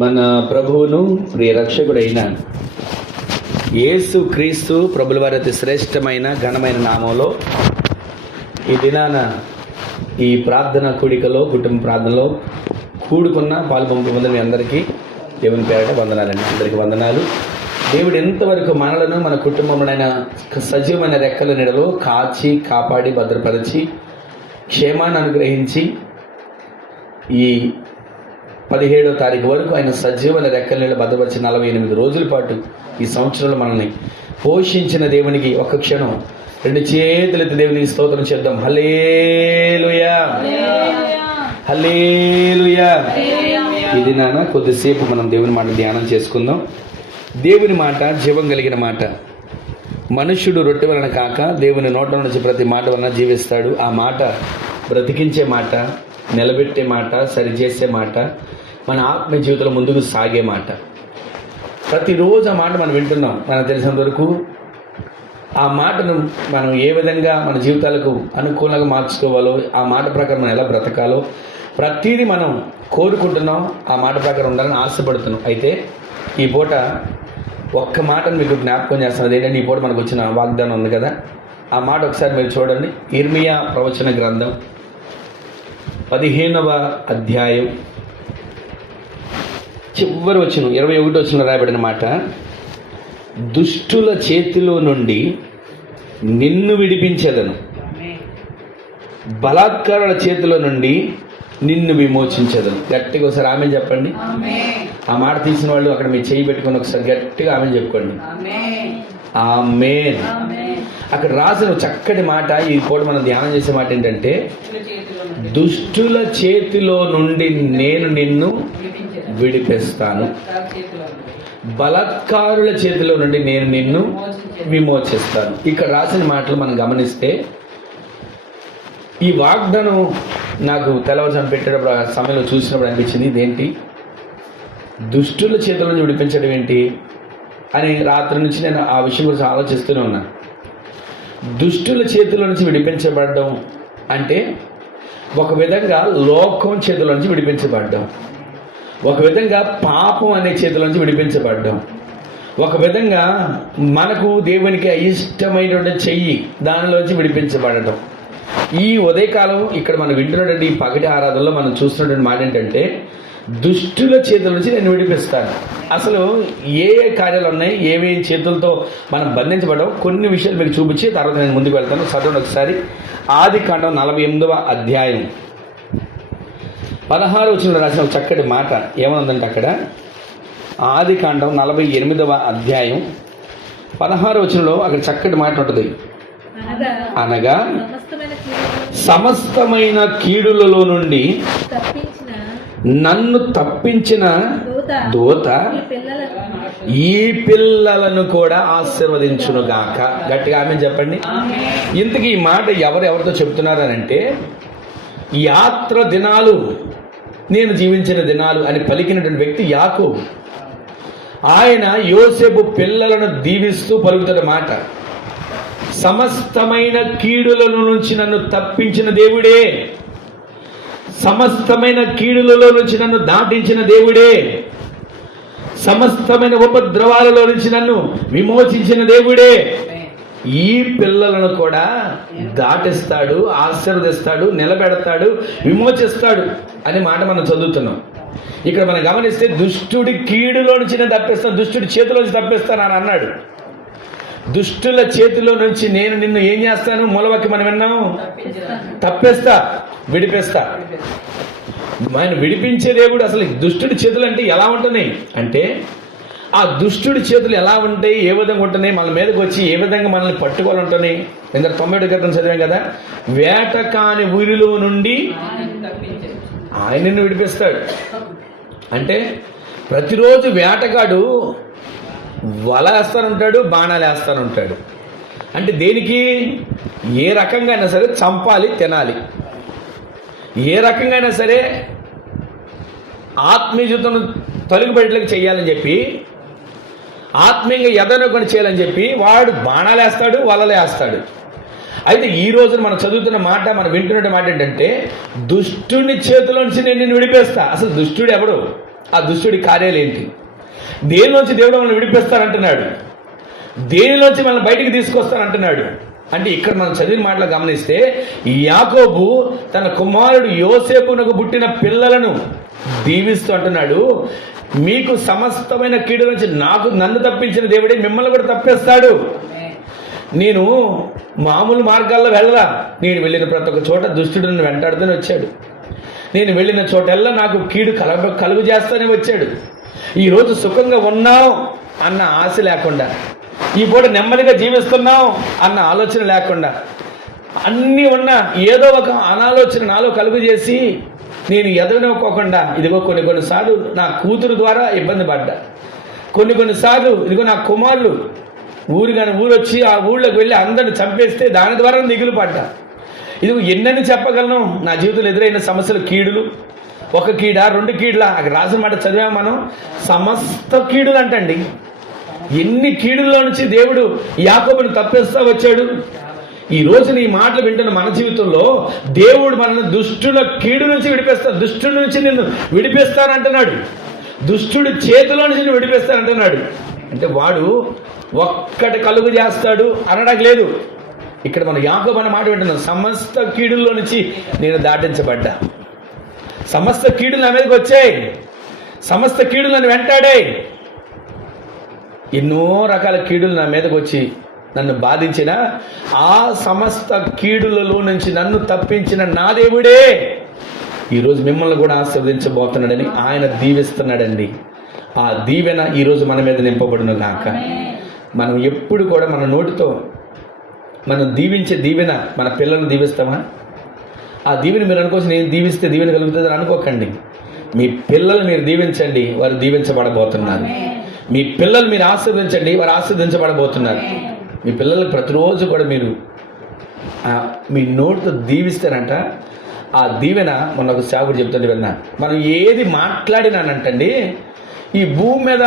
మన ప్రభువును ప్రియ రక్షకుడైన యేసు క్రీస్తు ప్రభుల వారి అతి శ్రేష్టమైన ఘనమైన నామంలో ఈ దినాన ఈ ప్రార్థన కూడికలో కుటుంబ ప్రార్థనలో కూడుకున్న పాల్పొందుకున్న మీ అందరికీ దేవుని పేరట వందనాలండి. అందరికీ వందనాలు. దేవుడు ఎంతవరకు మనలను మన కుటుంబంలో సజీవమైన రెక్కల నీడలో కాచి కాపాడి భద్రపరిచి క్షేమాన్ని అనుగ్రహించి ఈ 17వ తారీఖు వరకు ఆయన సజీవమైన రెక్కల నీడలో భద్రపరిచి 48 రోజుల పాటు ఈ సంవత్సరంలో మనల్ని పోషించిన దేవునికి ఒక్క క్షణం 2 చేతులెత్తి దేవునికి స్తోత్రం చేద్దాం. హల్లెలూయా, హల్లెలూయా. ఇది నాన్న కొద్దిసేపు మనం దేవుని మాట ధ్యానం చేసుకుందాం. దేవుని మాట జీవం కలిగిన మాట. మనుష్యుడు రొట్టె వలన కాక దేవుని నోట్ల నుంచి ప్రతి మాట వలన జీవిస్తాడు. ఆ మాట బ్రతికించే మాట, నిలబెట్టే మాట, సరిచేసే మాట, మన ఆత్మ జీవితంలో ముందుకు సాగే మాట. ప్రతిరోజు ఆ మాట మనం వింటున్నాం. మనకు తెలిసినంత వరకు ఆ మాటను మనం ఏ విధంగా మన జీవితాలకు అనుకూలంగా మార్చుకోవాలో, ఆ మాట ప్రకారం మనం ఎలా బ్రతకాలో ప్రతిదీ మనం కోరుకుంటున్నాం. ఆ మాట ప్రకారం ఉండాలని ఆశపడుతున్నాం. అయితే ఈ పూట ఒక్క మాటను మీకు జ్ఞాపకం చేస్తున్నది ఏంటంటే, ఈ పూట మనకు వచ్చిన వాగ్దానం ఉంది కదా, ఆ మాట ఒకసారి మీరు చూడండి. ఇర్మియా ప్రవచన గ్రంథం 15వ అధ్యాయం చివరి వచనం 21వ వచనం రాయబడిన మాట, దుష్టుల చేతిలో నుండి నిన్ను విడిపించేదను, బలాత్కారుల చేతిలో నుండి నిన్ను విమోచించేదను. గట్టిగా ఒకసారి ఆమె చెప్పండి. ఆ మాట తీసిన వాళ్ళు అక్కడ మీరు చేయి పెట్టుకొని ఒకసారి గట్టిగా ఆమె చెప్పుకోండి. ఆమేన్. అక్కడ రాసిన చక్కటి మాట. ఈ పూట మనం ధ్యానం చేసే మాట ఏంటంటే, దుష్టుల చేతిలో నుండి నేను నిన్ను విడిపిస్తాను, బలాత్కారుల చేతిలో నుండి నేను నిన్ను విమోచిస్తాను. ఇక్కడ రాసిన మాటలు మనం గమనిస్తే, ఈ వాగ్దానం నాకు తెలవచనం పెట్టేటప్పుడు ఆ సమయంలో చూసినప్పుడు అనిపించింది, ఇదేంటి దుష్టుల చేతుల నుంచి విడిపించడం ఏంటి అని రాత్రి నుంచి నేను ఆ విషయం గురించి ఆలోచిస్తూనే ఉన్నాను. దుష్టుల చేతుల నుంచి విడిపించబడడం అంటే ఒక విధంగా లోకం చేతుల నుంచి విడిపించబడ్డం, ఒక విధంగా పాపం అనే చేతుల నుంచి విడిపించబడ్డం, ఒక విధంగా మనకు దేవునికి ఇష్టమైనటువంటి చెయ్యి దానిలోంచి విడిపించబడటం. ఈ ఉదయకాలం ఇక్కడ మనం వింటున్నటువంటి ఈ పగటి ఆరాధనలో మనం చూస్తున్నటువంటి మాట ఏంటంటే, దుష్టుల చేతుల నుంచి నేను విడిపిస్తాను. అసలు ఏ ఏ కార్యాలు ఉన్నాయి, ఏమేమి చేతులతో మనం బంధించబడ్డాం, కొన్ని విషయాలు మీకు చూపించి తర్వాత నేను ముందుకు వెళ్తాను. చదవండి ఒకసారి. ఆదికాండం 48వ అధ్యాయం 16వ వచనంలో రాసిన ఒక చక్కటి మాట ఏమనుందంటే, అక్కడ ఆదికాండం 48వ అధ్యాయం 16వ వచనంలో అక్కడ చక్కటి మాట ఉంటుంది. అనగా సమస్తమైన కీడులలో నుండి నన్ను తప్పించిన దూత ఈ పిల్లలను కూడా ఆశీర్వదించునుగాక. గట్టిగా ఆమె చెప్పండి. ఇంతకీ ఈ మాట ఎవరితో చెప్తున్నారనంటే, యాత్ర దినాలు, నేను జీవించిన దినాలు అని పలికినటువంటి వ్యక్తి యాకోబు. ఆయన యోసేపు పిల్లలను దీవిస్తూ పలుకుతున్న మాట, సమస్తమైన కీడుల నుంచి నన్ను తప్పించిన దేవుడే, సమస్తమైన కీడులలో నుంచి నన్ను దాటించిన దేవుడే, సమస్తమైన ఉపద్రవాలలో నుంచి నన్ను విమోచించిన దేవుడే, ఈ పిల్లలను కూడా దాటిస్తాడు, ఆశీర్వదిస్తాడు, నిలబెడతాడు, విమోచిస్తాడు అనే మాట మనం చదువుతున్నాం. ఇక్కడ మనం గమనిస్తే, దుష్టుడి కీడులో నుంచి నేను తప్పిస్తాను, దుష్టుడి చేతిలో నుంచి తప్పిస్తాను అని అన్నాడు. దుష్టుల చేతిలో నుంచి నేను నిన్ను ఏం చేస్తాను? మూలవాక్యం మనం విన్నాము, తప్పిస్తా, విడిపిస్తా. ఆయన విడిపించే దేవుడు. అసలు దుష్టుడి చేతులు అంటే ఎలా ఉంటున్నాయి అంటే, ఆ దుష్టుడి చేతులు ఎలా ఉంటాయి, ఏ విధంగా ఉంటున్నాయి, మన మీదకి వచ్చి ఏ విధంగా మనల్ని పట్టుకోవాలి ఉంటున్నాయి. 90 క్రితం చదివాం కదా, వేట కాని ఊరిలో నుండి ఆయన నిన్ను విడిపిస్తాడు. అంటే ప్రతిరోజు వేటగాడు వల వేస్తానుంటాడు, బాణాలు వేస్తానుంటాడు. అంటే దేనికి? ఏ రకంగా అయినా సరే చంపాలి, తినాలి. ఏ రకంగా అయినా సరే ఆత్మీయ జీవితం తొలగిపడేట్లకు చేయాలని చెప్పి, ఆత్మీయంగా ఎదనొకటి చేయాలని చెప్పి వాడు బాణాలు వేస్తాడు, వలలు వేస్తాడు. అయితే ఈ రోజున మనం చదువుతున్న మాట, మనం వింటున్న మాట ఏంటంటే, దుష్టుని చేతిలో నుంచి నేను నిన్ను విడిపేస్తా. అసలు దుష్టుడు ఎవడు? ఆ దుష్టుడి కార్యాలు ఏంటి? దేనిలోంచి దేవుడు మనల్ని విడిపిస్తానంటున్నాడు, దేనిలోంచి మనల్ని బయటికి తీసుకొస్తానంటున్నాడు అంటే ఇక్కడ మనం చదివిన మాటలు గమనిస్తే యాకోబు తన కుమారుడు యోసేపునకు పుట్టిన పిల్లలను దీవిస్తూ అంటున్నాడు, మీకు సమస్తమైన కీడు నుంచి నన్ను తప్పించిన దేవుడే మిమ్మల్ని కూడా తప్పేస్తాడు. నేను మామూలు మార్గాల్లో వెళ్ళరా, నేను వెళ్ళిన ప్రతి ఒక్క చోట దుష్టుడు నన్ను వెంటాడుతూనే వచ్చాడు. నేను వెళ్ళిన చోటల్లా నాకు కీడు కలుగు చేస్తూనే వచ్చాడు. ఈరోజు సుఖంగా ఉన్నాం అన్న ఆశ లేకుండా, ఈ పూట నెమ్మదిగా జీవిస్తున్నాం అన్న ఆలోచన లేకుండా, అన్నీ ఉన్నా ఏదో ఒక అనాలోచన నాలో కలుగు చేసి నేను ఎదగనివ్వకోకుండా, ఇదిగో కొన్నిసార్లు నా కూతురు ద్వారా ఇబ్బంది పడ్డా, కొన్నిసార్లు ఇదిగో నా కుమారులు ఊరొచ్చి ఆ ఊళ్ళోకి వెళ్ళి అందరిని చంపేస్తే దాని ద్వారా దిగులు పడ్డా. ఇదిగో ఎన్నని చెప్పగలను నా జీవితంలో ఎదురైన సమస్యలు, కీడులు, ఒక కీడా 2 కీడులా, అక్కడ రాసిన మాట చదివాం మనం, సమస్త కీడులు అంటండి. ఎన్ని కీడుల్లో నుంచి దేవుడు యాకోబుని తప్పిస్తా వచ్చాడు. ఈ రోజు నీ మాటలు వింటున్న మన జీవితంలో దేవుడు మనల్ని దుష్టుల కీడు నుంచి విడిపిస్తాడు, దుష్టుల నుంచి నిన్ను విడిపిస్తానంటున్నాడు, దుష్టుడి చేతిలో నుంచి నిన్ను విడిపిస్తానంటున్నాడు. అంటే వాడు ఒక్కటి కలుగు చేస్తాడు అనడానికి లేదు. ఇక్కడ మనం యాకోబు అనే మాట వింటున్నాం, సమస్త కీడుల్లో నుంచి నేను దాటించబడ్డా, సమస్త కీడులు నా మీదకి వచ్చాయి, సమస్త కీడులు నన్ను వెంటాడే, ఎన్నో రకాల కీడులు నా మీదకి వచ్చి నన్ను బాధించిన ఆ సమస్త కీడులలో నుంచి నన్ను తప్పించిన నా దేవుడే ఈరోజు మిమ్మల్ని కూడా ఆశీర్వదించబోతున్నాడని ఆయన దీవిస్తున్నాడండి. ఆ దీవెన ఈరోజు మన మీద నింపబడును గాక. మనం ఎప్పుడు కూడా మన నోటితో మనం దీవించే దీవెన మన పిల్లల్ని దీవిస్తామా? ఆ దీవెన మీరు అనుకోవచ్చు నేను దీవిస్తే దీవెన కలుగుతుంది అని అనుకోకండి. మీ పిల్లలు మీరు దీవించండి, వారు దీవించబడబోతున్నారు. మీ పిల్లలు మీరు ఆశీర్వదించండి, వారు ఆశీర్వదించబడబోతున్నారు. మీ పిల్లలకు ప్రతిరోజు కూడా మీరు మీ నోటితో దీవిస్తారంట. ఆ దీవెన మొన్న ఒక సేవకుడు చెప్తుంటే విన్నా, మనం ఏది మాట్లాడినానంటండి ఈ భూమి మీద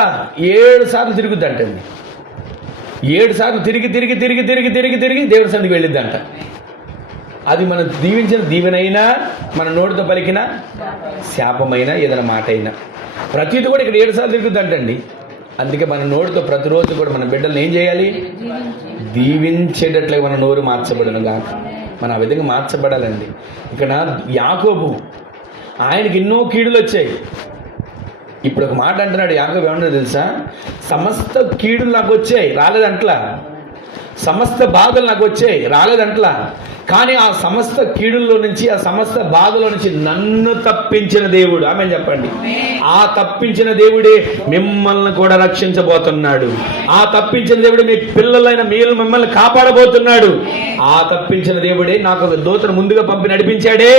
7 సార్లు తిరుగుద్ది అంటండి. 7 సార్లు తిరిగి తిరిగి తిరిగి తిరిగి తిరిగి తిరిగి దేవుడి సన్నిధికి వెళ్ళిద్దంట. అది మనం దీవించిన దీవెనైనా, మన నోటితో పలికిన శాపమైనా, ఏదైనా మాట అయినా ప్రతిది కూడా ఇక్కడ 7 సార్లు తిరుగుద్ది అంటండి. అందుకే మన నోటితో ప్రతిరోజు కూడా మన బిడ్డలను ఏం చేయాలి? దీవించేటట్లుగా మన నోరు మార్చబడను గాక. మనం ఆ విధంగా మార్చబడాలండి. ఇక్కడ యాకోబు ఆయనకి ఎన్నో కీడులు వచ్చాయి. ఇప్పుడు ఒక మాట అంటున్నాడు యాకోబు, ఏమన్నా తెలుసా? సమస్త కీడులు నాకు వచ్చాయి, రాలేదంట్లా. సమస్త బాధలు నాకు వచ్చాయి, రాలేదంట్లా. కానీ ఆ సమస్త కీడుల్లో నుంచి, ఆ సమస్త బాధలో నుంచి నన్ను తప్పించిన దేవుడు, ఆమె చెప్పండి, ఆ తప్పించిన దేవుడే మిమ్మల్ని కూడా రక్షించబోతున్నాడు. ఆ తప్పించిన దేవుడే మీ పిల్లలైన మీరు మిమ్మల్ని కాపాడబోతున్నాడు. ఆ తప్పించిన దేవుడే నాకు ఒక దూతను ముందుగా పంపి నడిపించాడే,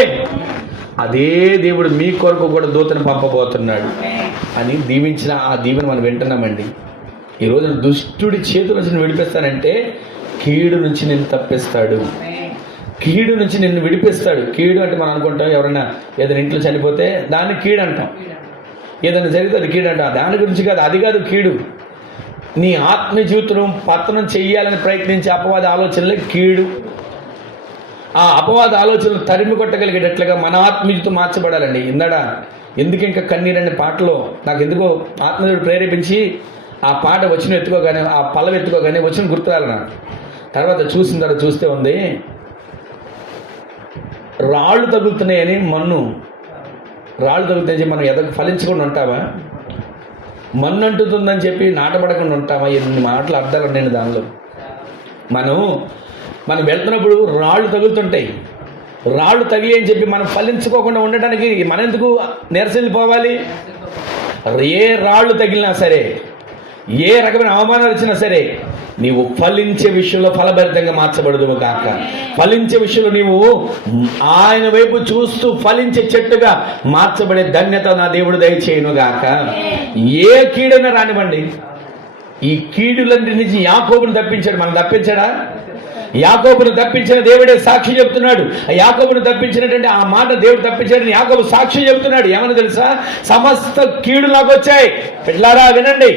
అదే దేవుడు మీ కొరకు కూడా దూతను పంపబోతున్నాడు అని దీవించిన ఆ దీవెన మనం వింటున్నామండి. ఈరోజు దుష్టుడి చేతుల నుంచి నేను విడిపిస్తానంటే కీడు నుంచి నేను తప్పిస్తాడు, కీడు నుంచి నిన్ను విడిపిస్తాడు. కీడు అంటే మనం అనుకుంటాం, ఎవరైనా ఏదైనా ఇంట్లో చనిపోతే దాన్ని కీడు అంటాం, ఏదైనా జరిగితే అది కీడు అంటాం. దాని గురించి కాదు, అది కాదు కీడు. నీ ఆత్మీయ జీవితం పతనం చెయ్యాలని ప్రయత్నించే అపవాద ఆలోచనలే కీడు. ఆ అపవాద ఆలోచనలు తరిమి కొట్టగలిగేటట్లుగా మన ఆత్మీయతో మార్చబడాలండి. ఇందాడా ఎందుకు ఇంకా కన్నీరనే పాటలో నాకు ఎందుకో ఆత్మీయుడు ప్రేరేపించి ఆ పాట వచ్చిన ఎత్తుకోగానే, ఆ పల్లవి ఎత్తుకోగానే వచ్చిన గుర్తురాలి నాకు. తర్వాత చూసిన తర్వాత చూస్తే ఉంది, రాళ్ళు తగులుతున్నాయని రాళ్ళు తగులుతాయని మనం ఎదకు ఫలించకుండా ఉంటామా? మన్ను అంటుతుందని చెప్పి నాటపడకుండా ఉంటామా? ఎన్ని మాటలు అర్థాలు ఉన్నాయండి దానిలో. మనం వెళ్తున్నప్పుడు రాళ్ళు తగులుతుంటాయి, రాళ్ళు తగిలి అని చెప్పి మనం ఫలించుకోకుండా ఉండటానికి మనం ఎందుకు నిరసలిపోవాలి? ఏ రాళ్ళు తగిలినా సరే, ఏ రకమైన అవమానాలు వచ్చినా సరే, నీవు ఫలించే విషయంలో ఫలభరితంగా మార్చబడదు కాక. ఫలించే విషయంలో నీవు ఆయన వైపు చూస్తూ ఫలించే చెట్టుగా మార్చబడే ధన్యత నా దేవుడు దయచేయును గాక. ఏ కీడైనా రానివ్వండి, ఈ కీడులన్నిటి నుంచి యాకోబుని తప్పించాడు. మనం తప్పించాడా? యాకోబును తప్పించిన దేవుడే సాక్షి చెప్తున్నాడు. యాకోబును తప్పించినటువంటి ఆ మాట దేవుడు తప్పించాడని యాకోబు సాక్షి చెప్తున్నాడు. ఏమని తెలుసా? సమస్త కీడులు నాకు వచ్చాయి. పిల్లారా వినండి,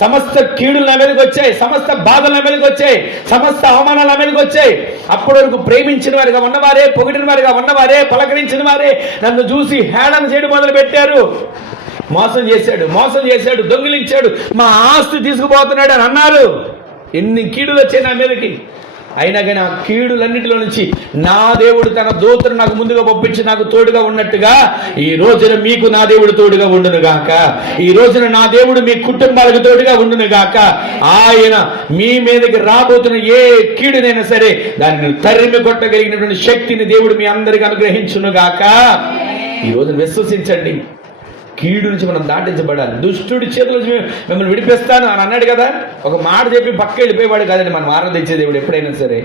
సమస్త కీడులు నా మీదకి వచ్చాయి, సమస్త బాధలు నా మీదకి వచ్చాయి, సమస్త అవమానాలు నా మీదకి వచ్చాయి. అప్పటి వరకు ప్రేమించిన వారిగా ఉన్నవారే, పొగిడిన వారిగా ఉన్నవారే, పలకరించిన వారే నన్ను చూసి హేళన చేయడం మొదలు పెట్టారు. మోసం చేశాడు, దొంగిలించాడు, మా ఆస్తి తీసుకుపోతున్నాడు అని అన్నారు. ఎన్ని కీడులు వచ్చాయి నా మీదకి. అయినా కానీ ఆ కీడులన్నిటిలో నుంచి నా దేవుడు తన దూతను నాకు ముందుగా పంపించి నాకు తోడుగా ఉన్నట్టుగా ఈ రోజున మీకు నా దేవుడు తోడుగా ఉండును గాక. ఈ రోజున నా దేవుడు మీ కుటుంబాలకు తోడుగా ఉండును గాక. ఆయన మీ మీదకి రాబోతున్న ఏ కీడునైనా సరే దానిని తరిమి కొట్టగలిగినటువంటి శక్తిని దేవుడు మీ అందరికీ అనుగ్రహించును గాక. ఈ రోజున విశ్వసించండి, కీడు నుంచి మనం దాటించబడాలి. దుష్టుడి చేతుల నుంచి మిమ్మల్ని విడిపిస్తాను అని అన్నాడు కదా. ఒక మాట చెప్పి పక్క వెళ్ళిపోయేవాడు కాదండి మనం ఆరాధించే దేవుడు. ఎప్పుడైనా సరే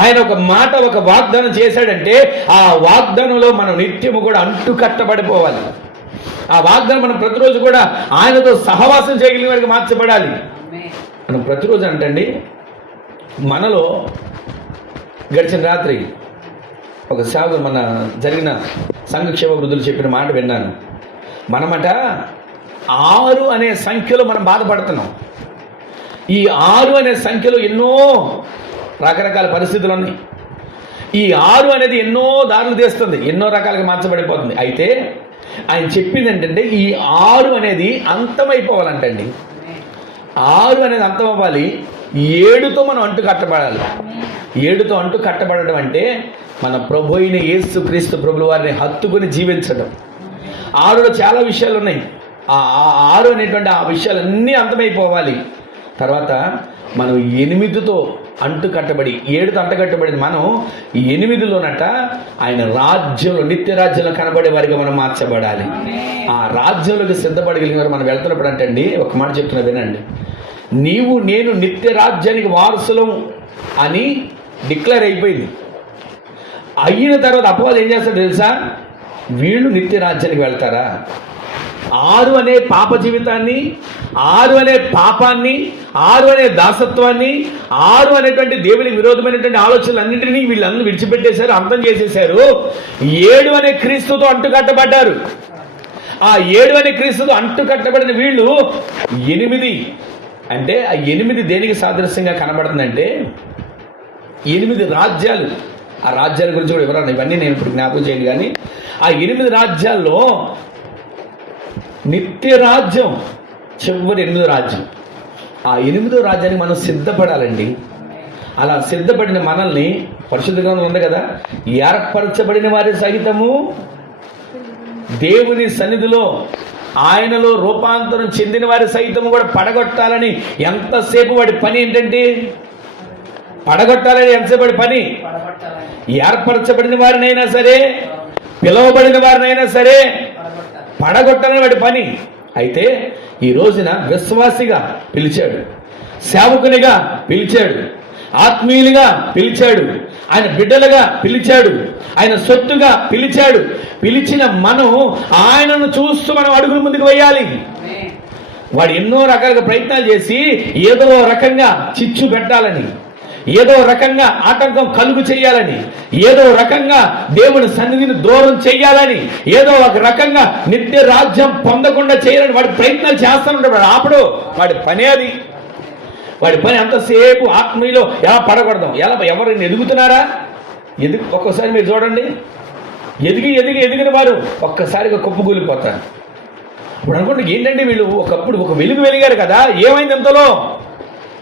ఆయన ఒక మాట, ఒక వాగ్దానం చేశాడంటే ఆ వాగ్దానంలో మనం నిత్యము కూడా అంటు కట్టబడిపోవాలి. ఆ వాగ్దానం మనం ప్రతిరోజు కూడా ఆయనతో సహవాసం చేయగలిగిన వారికి మార్చబడాలి. మనం ప్రతిరోజు అంటండి, మనలో గడిచిన రాత్రి ఒక సేవకుడు మన జరిగిన సంఘక్షేమ వృద్ధులు చెప్పిన మాట విన్నాను. మనమట 6 అనే సంఖ్యలో మనం బాధపడుతున్నాం. ఈ 6 అనే సంఖ్యలో ఎన్నో రకరకాల పరిస్థితులు ఉన్నాయి. ఈ 6 అనేది ఎన్నో దారులు తీస్తుంది, ఎన్నో రకాలుగా మార్చబడిపోతుంది. అయితే ఆయన చెప్పింది ఏంటంటే ఈ 6 అనేది అంతమైపోవాలంటండి. 6 అనేది అంతమవ్వాలి. 7తో మనం అంటు కట్టబడాలి. 7తో అంటు కట్టబడడం అంటే మన ప్రభు అయిన యేసుక్రీస్తు ప్రభుల వారిని హత్తుకుని జీవించడం. 6లో చాలా విషయాలు ఉన్నాయి. ఆ 6 అనేటువంటి ఆ విషయాలన్నీ అంతమైపోవాలి. తర్వాత మనం 8తో అంటు కట్టబడి, 7తో అంటు కట్టబడింది మనం 8లోనట ఆయన రాజ్యంలో, నిత్య రాజ్యంలో కనబడే వారిగా మనం మార్చబడాలి. ఆ రాజ్యంలోకి సిద్ధపడగలిగిన వారు మనం వెళ్తున్నప్పుడు అంటండి, ఒక మాట చెప్తున్నా వినండి. నీవు నేను నిత్య రాజ్యానికి వారసులం అని డిక్లేర్ అయిపోయింది. అయిన తర్వాత అపవాది ఏం చేస్తాడు తెలుసా? వీళ్ళు నిత్య రాజ్యానికి వెళ్తారా? 6 అనే పాప జీవితాన్ని, 6 అనే పాపాన్ని, 6 అనే దాసత్వాన్ని, 6 అనేటువంటి దేవునికి విరోధమైనటువంటి ఆలోచనలన్నింటినీ వీళ్ళందరూ విడిచిపెట్టేశారు, అంతం చేసేశారు. 7 అనే క్రీస్తుతో అంటుకట్టబడ్డారు. ఆ 7 అనే క్రీస్తుతో అంటుకట్టబడిన వీళ్ళు 8 అంటే ఆ 8 దేనికి సాదృశ్యంగా కనబడుతుందంటే 8 రాజ్యాలు. ఆ రాజ్యాల గురించి కూడా వివరాలు ఇవన్నీ నేను ఇప్పుడు జ్ఞాపకం చేయండి. కానీ ఆ 8 రాజ్యాల్లో నిత్య రాజ్యం చివరి 8వ రాజ్యం. ఆ 8వ రాజ్యానికి మనం సిద్ధపడాలండి. అలా సిద్ధపడిన మనల్ని పరిశుద్ధ గ్రంథం ఉంది కదా, ఏర్పరచబడిన వారి సహితము దేవుని సన్నిధిలో ఆయనలో రూపాంతరం చెందిన వారి సైతం కూడా పడగొట్టాలని ఎంతసేపు వాడి పని ఏంటంటే, పడగొట్టాలని ఎంతసేపు వాడి పని, ఏర్పరచబడిన వారినైనా సరే పిలువబడిన వారినైనా సరే పడగొట్టాలని వాడి పని. అయితే ఈ రోజున విశ్వాసిగా పిలిచాడు, సేవకునిగా పిలిచాడు, ఆత్మీయులుగా పిలిచాడు, ఆయన బిడ్డలుగా పిలిచాడు, ఆయన సొత్తుగా పిలిచాడు. పిలిచిన మనం ఆయనను చూస్తూ మనం అడుగులు ముందుకు వేయాలి. వాడు ఎన్నో రకాలుగా ప్రయత్నాలు చేసి ఏదో రకంగా చిచ్చు పెట్టాలని, ఏదో రకంగా ఆటంకం కలుగు చేయాలని, ఏదో రకంగా దేవుని సన్నిధిని దూరం చేయాలని, ఏదో ఒక రకంగా నిత్య రాజ్యం పొందకుండా చేయాలని వాడి ప్రయత్నాలు చేస్తానంటే వాడు ఆపడు. వాడి పని అది. వాడి పని అంతసేపు ఆత్మీయులో ఎలా పడకూడదాం, ఎలా ఎవరైనా ఎదుగుతున్నారా, ఒక్కోసారి మీరు చూడండి, ఎదిగిన వారు ఒక్కసారిగా కుప్పకూలిపోతారు. ఇప్పుడు అనుకుంటే ఏంటంటే వీళ్ళు ఒకప్పుడు ఒక వెలుగు వెలిగారు కదా, ఏమైంది ఎంతలో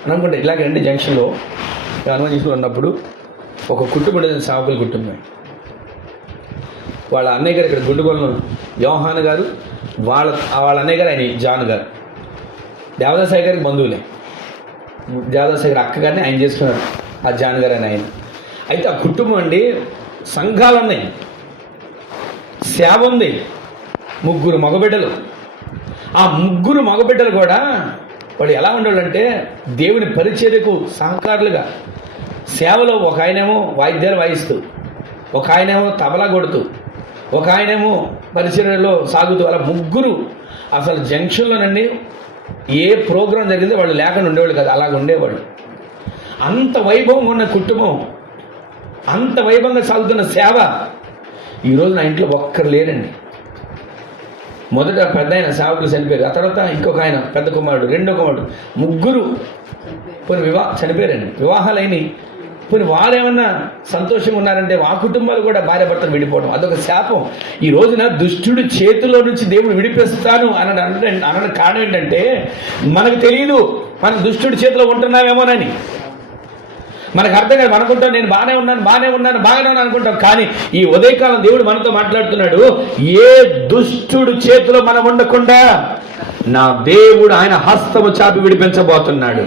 అని అనుకుంటే ఇలాగండి. జంక్షన్లో హనుమాన్ ఉన్నప్పుడు ఒక కుటుంబం, సాకుల కుటుంబం, వాళ్ళ అన్నయ్య గారు ఇక్కడ గుండుగోళం యోహాన్ గారు, వాళ్ళ అన్నయ్య గారు ఆయన జాన్ గారు, దేవదాసాయి గారికి బంధువులే. దేవదాసాయి గారు అక్క గారిని ఆయన చేసుకున్నారు, ఆ జాన్ గారు అని ఆయన. అయితే ఆ కుటుంబం అండి, సంఘాలు ఉన్నాయి, సేవ ఉంది, 3 మగబిడ్డలు. ఆ 3 మగబిడ్డలు కూడా వాళ్ళు ఎలా ఉండేవాళ్ళంటే దేవుని పరిచర్యకు సహకారులుగా సేవలో ఒక ఆయనేమో వాయిద్యాలు వాయిస్తూ, ఒక ఆయనేమో తబలా కొడుతూ, ఒక ఆయనేమో పరిచర్యలో సాగుతూ, అలా 3 అసలు జంక్షన్లోనండి ఏ ప్రోగ్రాం జరిగిందో వాళ్ళు లేకుండా ఉండేవాళ్ళు కదా, అలాగ ఉండేవాళ్ళు. అంత వైభవంగా ఉన్న కుటుంబం, అంత వైభవంగా సాగుతున్న సేవ. ఈరోజు నా ఇంట్లో ఒక్కరు లేరండి. మొదట పెద్ద ఆయన సేవకులు చనిపోయారు, ఆ తర్వాత ఇంకొక ఆయన పెద్ద కుమారుడు, రెండో కుమారుడు, 3 చనిపోయారండి. వివాహాలైన పోనీ వారేమన్నా సంతోషంగా ఉన్నారంటే ఆ కుటుంబాలు కూడా భార్య భర్తలు విడిపోవడం అదొక శాపం. ఈ రోజున దుష్టుడి చేతిలో నుంచి దేవుడు విడిపిస్తాను అనడం కారణం ఏంటంటే మనకు తెలియదు మనం దుష్టుడి చేతిలో ఉంటున్నామేమోనని. మనకు అర్థం కాదు, అనుకుంటాం నేను బాగానే ఉన్నాను అనుకుంటాం. కానీ ఈ ఉదయకాలం దేవుడు మనతో మాట్లాడుతున్నాడు, ఏ దుష్టుడు చేతిలో మనం ఉండకుండా నా దేవుడు ఆయన హస్తము చాపి విడిపించబోతున్నాడు.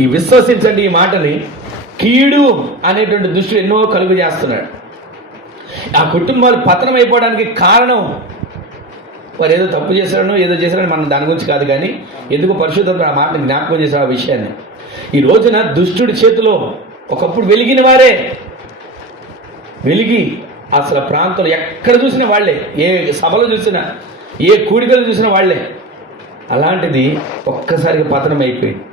ఈ విశ్వసించండి ఈ మాటని. కీడు అనేటువంటి దుష్టుడు ఎన్నో కలుగు చేస్తున్నాడు. ఆ కుటుంబాలు పతనం అయిపోవడానికి కారణం వారు ఏదో తప్పు చేశారనో ఏదో చేశారని మనం దాని గురించి కాదు, కానీ ఎందుకు పరిశుద్ధంగా ఆ మాటని జ్ఞాపకం చేశారు ఆ విషయాన్ని. ఈ రోజున దుష్టుడి చేతిలో ఒకప్పుడు వెలిగిన వారే వెలిగి అసలు ప్రాంతంలో ఎక్కడ చూసినా వాళ్లే, ఏ సభలు చూసినా ఏ కూడికలు చూసినా వాళ్లే. అలాంటిది ఒక్కసారిగా పతనం అయిపోయింది.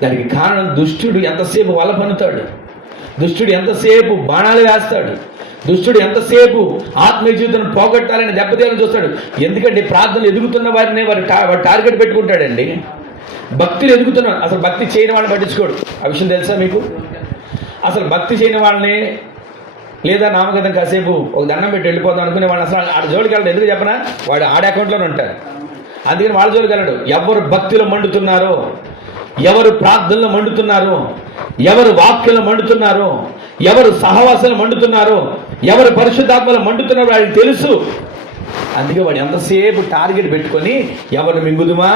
దానికి కారణం దుష్టుడు ఎంతసేపు వల పన్నుతాడు, దుష్టుడు ఎంతసేపు బాణాలు వేస్తాడు, దుష్టుడు ఎంతసేపు ఆత్మీయ జీవితాన్ని పోగొట్టాలని దెబ్బతీయాలని చూస్తాడు. ఎందుకంటే ప్రార్థనలు ఎదుగుతున్న వారిని వాడు టార్గెట్ పెట్టుకుంటాడండి. భక్తులు ఎదుగుతున్నారు, అసలు భక్తి చేయని వాళ్ళని పట్టించుకోడు. ఆ విషయం తెలుసా మీకు? అసలు భక్తి చేయని వాళ్ళని లేదా నామకథం కాసేపు ఒక దండం పెట్టి వెళ్ళిపోతాం అనుకునే వాడు అసలు ఆడ జోలికి వెళ్ళడు. ఎందుకు చెప్పనా? వాడు ఆడ అకౌంట్లోనే ఉంటాడు. అందుకని వాళ్ళ జోలికి వెళ్ళడు. ఎవరు భక్తిలో మండుతున్నారో, ఎవరు ప్రార్థనలో మండుతున్నారో, ఎవరు వాక్యంలో మండుతున్నారో, ఎవరు సహవాసాలు మండుతున్నారో, ఎవరు పరిశుద్ధాత్మలో మండుతున్నారో వాడికి తెలుసు. అందుకే వాడు ఎంతసేపు టార్గెట్ పెట్టుకొని ఎవరు మింగుదుమా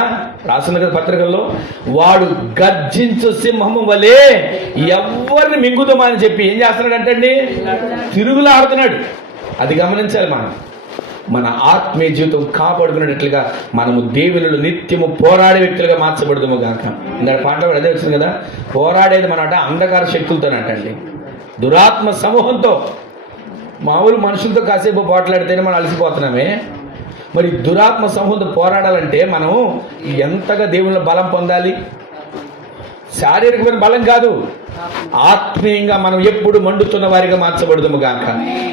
రాసిన కదా పత్రికల్లో, వాడు గర్జించు సింహము వలె ఎవరిని మింగుదుమా అని చెప్పి ఏం చేస్తున్నాడు అంటండి, తిరుగులాడుతున్నాడు. అది గమనించాలి. మన ఆత్మీయ జీవితం కాపాడుకునేటట్లుగా మనము దేవునిలో నిత్యము పోరాడే వ్యక్తులుగా మార్చబడదుము గాక. ఇంకా పాట కూడా అదే వచ్చింది కదా, పోరాడేది మన అంధకార శక్తులతోనటండి, దురాత్మ సమూహంతో. మామూలు మనుషులతో కాసేపు పోట్లాడితేనే మనం అలసిపోతున్నామే, మరి దురాత్మ సమూహంతో పోరాడాలంటే మనం ఎంతగా దేవునిలో బలం పొందాలి? శారీరకమైన బలం కాదు, ఆత్మీయంగా మనం ఎప్పుడు మండుతున్న వారిగా మార్చబడదుము గాక.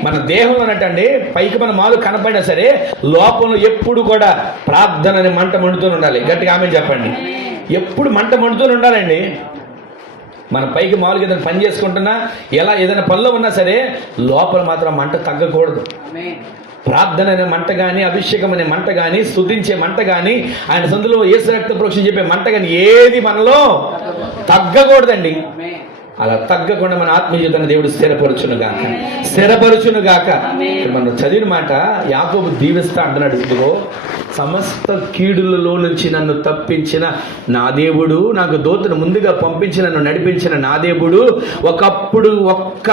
మన దేహంలో అన్నట్టండి పైకి మన మాలు కనపడినా సరే లోపంలో ఎప్పుడు కూడా ప్రార్థన అనే మంట మండుతూనే ఉండాలి. గట్టిగా ఆమె చెప్పండి. ఎప్పుడు మంట మండుతూనే ఉండాలండి. మన పైకి మామూలుగా ఏదైనా పని చేసుకుంటున్నా ఎలా ఏదైనా పనిలో ఉన్నా సరే లోపల మాత్రం మంట తగ్గకూడదు. ప్రార్థన అనే మంట కానీ, అభిషేకం అనే మంట కానీ, స్తుతించే మంట కానీ, ఆయన సందులో యేసు రక్త ప్రోక్షణ చెప్పే మంట కానీ ఏది మనలో తగ్గకూడదండి. అలా తగ్గకుండా మన ఆత్మీయ జీవితాన్ని దేవుడు స్థిరపరచునుగాక. మనం చదివిన మాట యాకోబు దీవిస్తా అంటున్నాడు, ఇదిగో సమస్త కీడులలో నుంచి నన్ను తప్పించిన నా దేవుడు, నాకు దూతను ముందుగా పంపించి నన్ను నడిపించిన నా దేవుడు, ఒకప్పుడు ఒక్క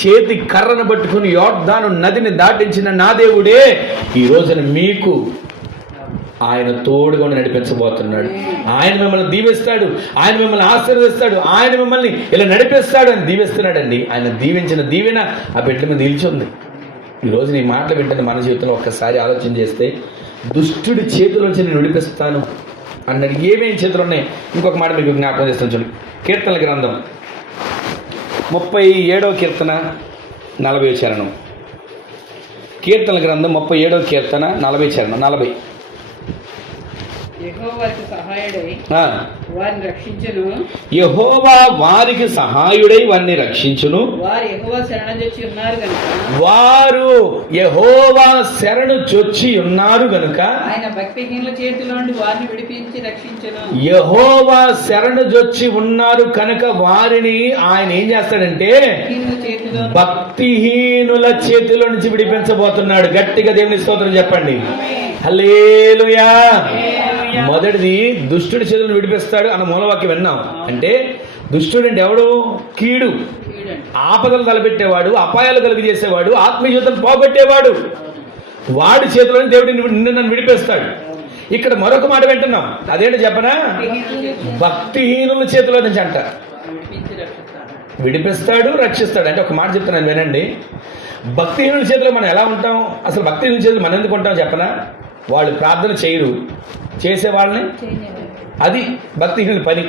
చేతి కర్రను పట్టుకుని యోర్దాను నదిని దాటించిన నా దేవుడే ఈ రోజున మీకు ఆయన తోడుగా నడిపించబోతున్నాడు. ఆయన మిమ్మల్ని దీవిస్తాడు, ఆయన మిమ్మల్ని ఆశీర్వదిస్తాడు, ఆయన మిమ్మల్ని ఇలా నడిపిస్తాడు అని దీవిస్తున్నాడండి. ఆయన దీవించిన దీవెన ఆ బిడ్డ మీద నిలిచి ఉంది. ఈరోజు నీ మాటలు వింటే మన జీవితంలో ఒక్కసారి ఆలోచన చేస్తే, దుష్టుడి చేతిలోంచి నేను విడిపిస్తాను అన్నాడు. ఏమేమి చేతులు ఉన్నాయి? ఇంకొక మాట మీకు జ్ఞాపకం చేస్తాను చూడండి. కీర్తనల గ్రంథం 37వ కీర్తన 40వ చరణం. కీర్తనల గ్రంథం 37వ కీర్తన 40వ చరణం. 40. యెహోవా వారికి సహాయుడై వారిని రక్షించును. వారు యెహోవా శరణు చొచ్చి ఉన్నారు గనుక ఆయన భక్తిహీనుల చేతిలో నుండి వారిని విడిపించి రక్షించును. యెహోవా శరణు చొచ్చి ఉన్నారు కనుక వారిని ఆయన ఏం చేస్తాడంటే భక్తిహీనుల చేతిలో నుంచి విడిపించబోతున్నాడు. గట్టిగా దేవుని స్తోత్రం చెప్పండి. హల్లెలూయా. మొదటిది దుష్టుడి చేతులను విడిపిస్తాడు అన్న మూలవాక్యం విన్నాం. అంటే దుష్టుడు అంటే ఎవడు? కీడు, ఆపదలు తలపెట్టేవాడు, అపాయాలు కలుగు చేసేవాడు, ఆత్మీయ జీవితం పోగొట్టేవాడు. వాడి చేతిలోని దేవుడు నిన్ను నన్ను విడిపిస్తాడు. ఇక్కడ మరొక మాట వింటున్నాం, అదేంటి చెప్పనా? భక్తిహీనుల చేతిలో నుంచి అంట విడిపిస్తాడు, రక్షిస్తాడు. అంటే ఒక మాట చెప్తున్నాను వినండి. భక్తిహీనుల చేతిలో మనం ఎలా ఉంటాం? అసలు భక్తిహీనుల చేతిలో మనం ఎందుకు ఉంటాం చెప్పనా? వాళ్ళు ప్రార్థన చేయరు, చేసేవాళ్ళని, అది భక్తిహీనుల పని.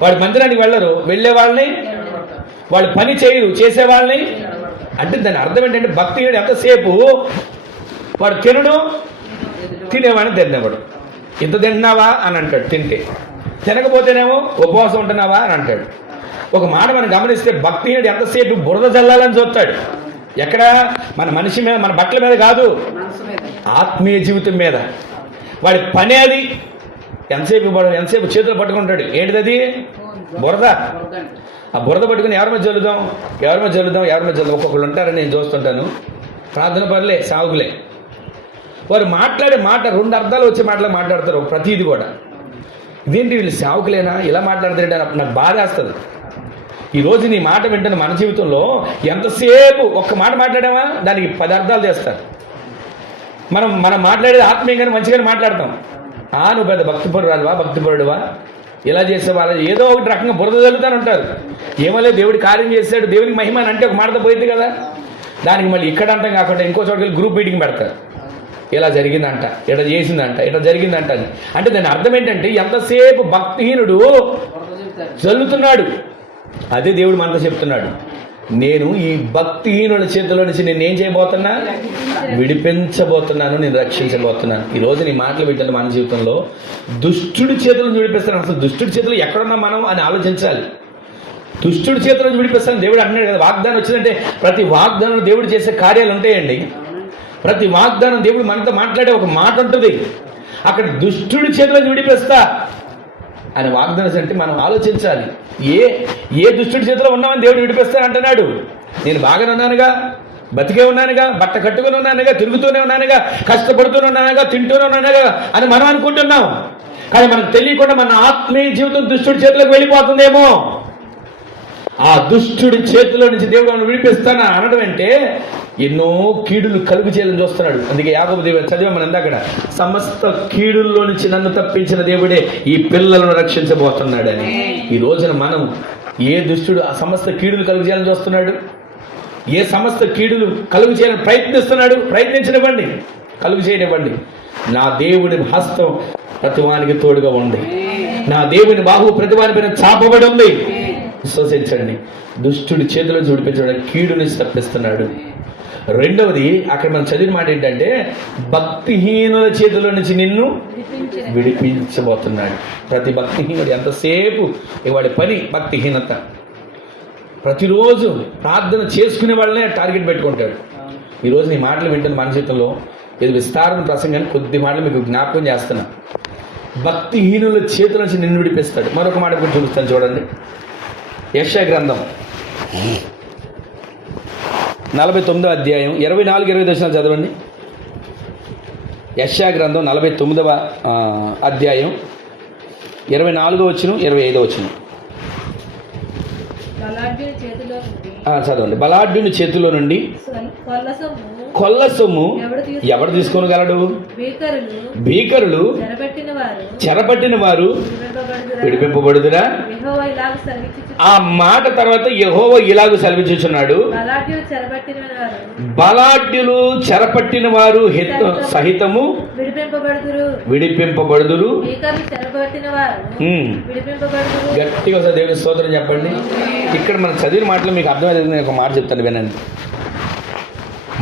వాడు మందిరానికి వెళ్ళరు, వెళ్ళే వాళ్ళని, వాళ్ళు పని చేయరు, చేసేవాళ్ళని. అంటే దాని అర్థం ఏంటంటే భక్తిహీనుడు ఎంతసేపు వాడు తినడు, తినేవాడిని తినేవాడు. ఇంత తింటున్నావా అని అంటాడు, తింటే. తినకపోతేనేమో ఉపవాసం ఉంటున్నావా అని అంటాడు. ఒక మాట మనం గమనిస్తే భక్తిహీనుడు ఎంతసేపు బురద జల్లాలని చూస్తాడు. ఎక్కడ? మన మనిషి మీద, మన బట్టల మీద కాదు, ఆత్మీయ జీవితం మీద. వాడి పని అది. ఎంతసేపు చేతులు పట్టుకుంటాడు. ఏంటిది? బురద. ఆ బురద పట్టుకుని ఎవరి మీద చల్లుదాం. ఒక్కొక్కరు ఉంటారని నేను చూస్తుంటాను. ప్రార్థన పనులే, సాగులే. వారు మాట్లాడే మాట 2 అర్థాలు వచ్చే మాట్లాడతారు ప్రతిదీ కూడా. ఇదేంటి వీళ్ళు సేవకులేనా ఇలా మాట్లాడతారంటే నాకు బాధ వేస్తుంది. ఈరోజు నీ మాట వింటున్న మన జీవితంలో ఎంతసేపు ఒక్క మాట మాట్లాడామా దానికి 10 అర్థాలు చేస్తారు. మనం మాట్లాడేది ఆత్మీయంగానే మంచిగానే మాట్లాడతాం. నువ్వు పెద్ద భక్తిపరుడువా ఇలా చేసేవా, ఏదో ఒకటి రకంగా బురద జరుగుతానంటారు. ఏమలే దేవుడి కార్యం చేశాడు, దేవునికి మహిమ అని అంటే ఒక మాటతో పోయింది కదా. దానికి మళ్ళీ ఇక్కడ అంటాం కాకుండా ఇంకో చోటుకి గ్రూప్ మీటింగ్ పెడతారు. ఇలా జరిగిందంట, ఇట్లా చేసిందంట, ఇట్లా జరిగిందంట అని. అంటే దాని అర్థం ఏంటంటే ఎంతసేపు భక్తిహీనుడు జల్లుతున్నాడు. అదే దేవుడు మనతో చెప్తున్నాడు, నేను ఈ భక్తిహీనుల చేతిలో నుంచి నేను ఏం చేయబోతున్నా? విడిపించబోతున్నాను, నేను రక్షించబోతున్నాను. ఈరోజు నీ మాటలు వింటాను. మన జీవితంలో దుష్టుడి చేతులను విడిపిస్తాను. అసలు దుష్టుడి చేతులు ఎక్కడున్నాం మనం అని ఆలోచించాలి. దుష్టుడి చేతులను విడిపిస్తాను దేవుడు అంటున్నాడు కదా. వాగ్దానం వచ్చిందంటే ప్రతి వాగ్దానం దేవుడు చేసే కార్యాలు ఉంటాయండి. ప్రతి వాగ్దానం దేవుడు మనతో మాట్లాడే ఒక మాట ఉంటుంది. అక్కడ దుష్టుడి చేతులను విడిపిస్తా అని వాగ్దానం అంటే మనం ఆలోచించాలి. ఏ దుష్టుడి చేతిలో ఉన్నామని దేవుడు విడిపిస్తాను అంటున్నాడు. నేను బాగానే ఉన్నానుగా, బతికే ఉన్నానుగా, బట్ట కట్టుకుని ఉన్నానుగా, తిరుగుతూనే ఉన్నానుగా, కష్టపడుతూనే ఉన్నానుగా, తింటూనే ఉన్నానుగా అని మనం అనుకుంటున్నాం. కానీ మనకు తెలియకుండా మన ఆత్మీయ జీవితం దుష్టుడి చేతిలోకి వెళ్ళిపోతుందేమో. ఆ దుష్టుడి చేతిలో నుంచి దేవుడు మనం విడిపిస్తాను అనడం అంటే ఎన్నో కీడులు కలుగు చేయాలని చూస్తున్నాడు. అందుకే యాకోబు దేవుడు చదివా మనం ఇందాక, సమస్త కీడుల్లో నుంచి నన్ను తప్పించిన దేవుడే ఈ పిల్లలను రక్షించబోతున్నాడని. ఈ రోజున మనం ఏ దుష్టుడు ఆ సమస్త కీడులు కలుగు చేయాలని చూస్తున్నాడు, ఏ సమస్త కీడులు కలుగు చేయాలని ప్రయత్నిస్తున్నాడు, ప్రయత్నించనివ్వండి, కలుగు చేయనివ్వండి. నా దేవుడి హస్తం ప్రతివానికి తోడుగా ఉంది, నా దేవుని బాహు ప్రతివాని పైన చాపబడి ఉంది. విశ్వసించండి, దుష్టుడి చేతిలో విడిపించడానికి కీడు నుంచి తప్పిస్తున్నాడు. రెండవది అక్కడ మనం చదివిన మాట ఏంటంటే భక్తిహీనుల చేతిలో నుంచి నిన్ను విడిపించబోతున్నాడు. ప్రతి భక్తిహీనుడు ఎంతసేపు వాడి పని భక్తిహీనత. ప్రతిరోజు ప్రార్థన చేసుకునే వాళ్ళనే టార్గెట్ పెట్టుకుంటాడు. ఈరోజు నీ మాటలు వింటున్న మన జీవితంలో ఇది విస్తారమైన ప్రసంగాన్ని కొద్ది మాటలు మీకు జ్ఞాపకం చేస్తున్నా. భక్తిహీనుల చేతుల నుంచి నిన్ను విడిపిస్తాడు. మరొక మాట కూడా చూపిస్తాను చూడండి. యెషయా గ్రంథం 49వ అధ్యాయం 24-25 వచనాలు చదవండి. యెషయా గ్రంథం 49వ అధ్యాయం 24వ వచనం 25వ వచనం చదవండి. బలాఢ్యుని చేతిలో నుండి కొల్ల సొమ్ము ఎవడు తీసుకోగలడు? భీకరులు చెరపట్టిన వారు విడిపింపబడుదురా. ఆ మాట తర్వాత యెహోవా ఇలాగ సెలవిచ్చుచున్నాడు, బలాఢ్యులు చెరపట్టిన వారు సహితము విడిపింపబడుదురు. గట్టిగా ఒకసారి దేవుని స్తోత్రం చెప్పండి. ఇక్కడ మనం చదివిన మాటలు మీకు అర్థమైంది. నేను ఒక మాట చెప్తాను వినండి.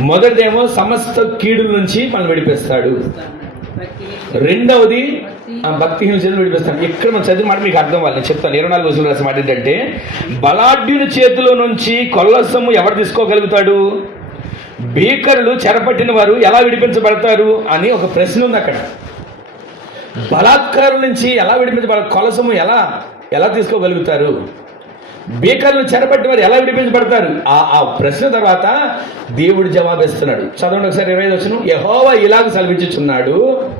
మొదటిదేమో సమస్త కీడుల నుంచి మనం విడిపిస్తాడు. రెండవది భక్తిహీన చేతులు విడిపిస్తాడు. ఇక్కడ మనం చదివిన మాట మీకు అర్థం అవ్వాలి. నేను చెప్తాను. 24 వచనంలో రాసిన మాట ఏంటంటే బలాఢ్యుని చేతిలో నుంచి కొల్లసొమ్ము ఎవరు తీసుకోగలుగుతాడు? భీకరులు చెరపట్టిన వారు ఎలా విడిపించబడతారు అని ఒక ప్రశ్న ఉంది అక్కడ. బలాత్కారుల నుంచి ఎలా విడిపించబడతారు? కొల్లసొమ్ము ఎలా తీసుకోగలుగుతారు? భీకరులు చెరపట్టి వారు ఎలా విడిపించబడతారు? ఆ ప్రశ్న తర్వాత దేవుడు జవాబిస్తున్నాడు. చదవండి ఒకసారి 25వ వచనం. యెహోవా ఇలాగ సెలవిచ్చుచున్నాడు,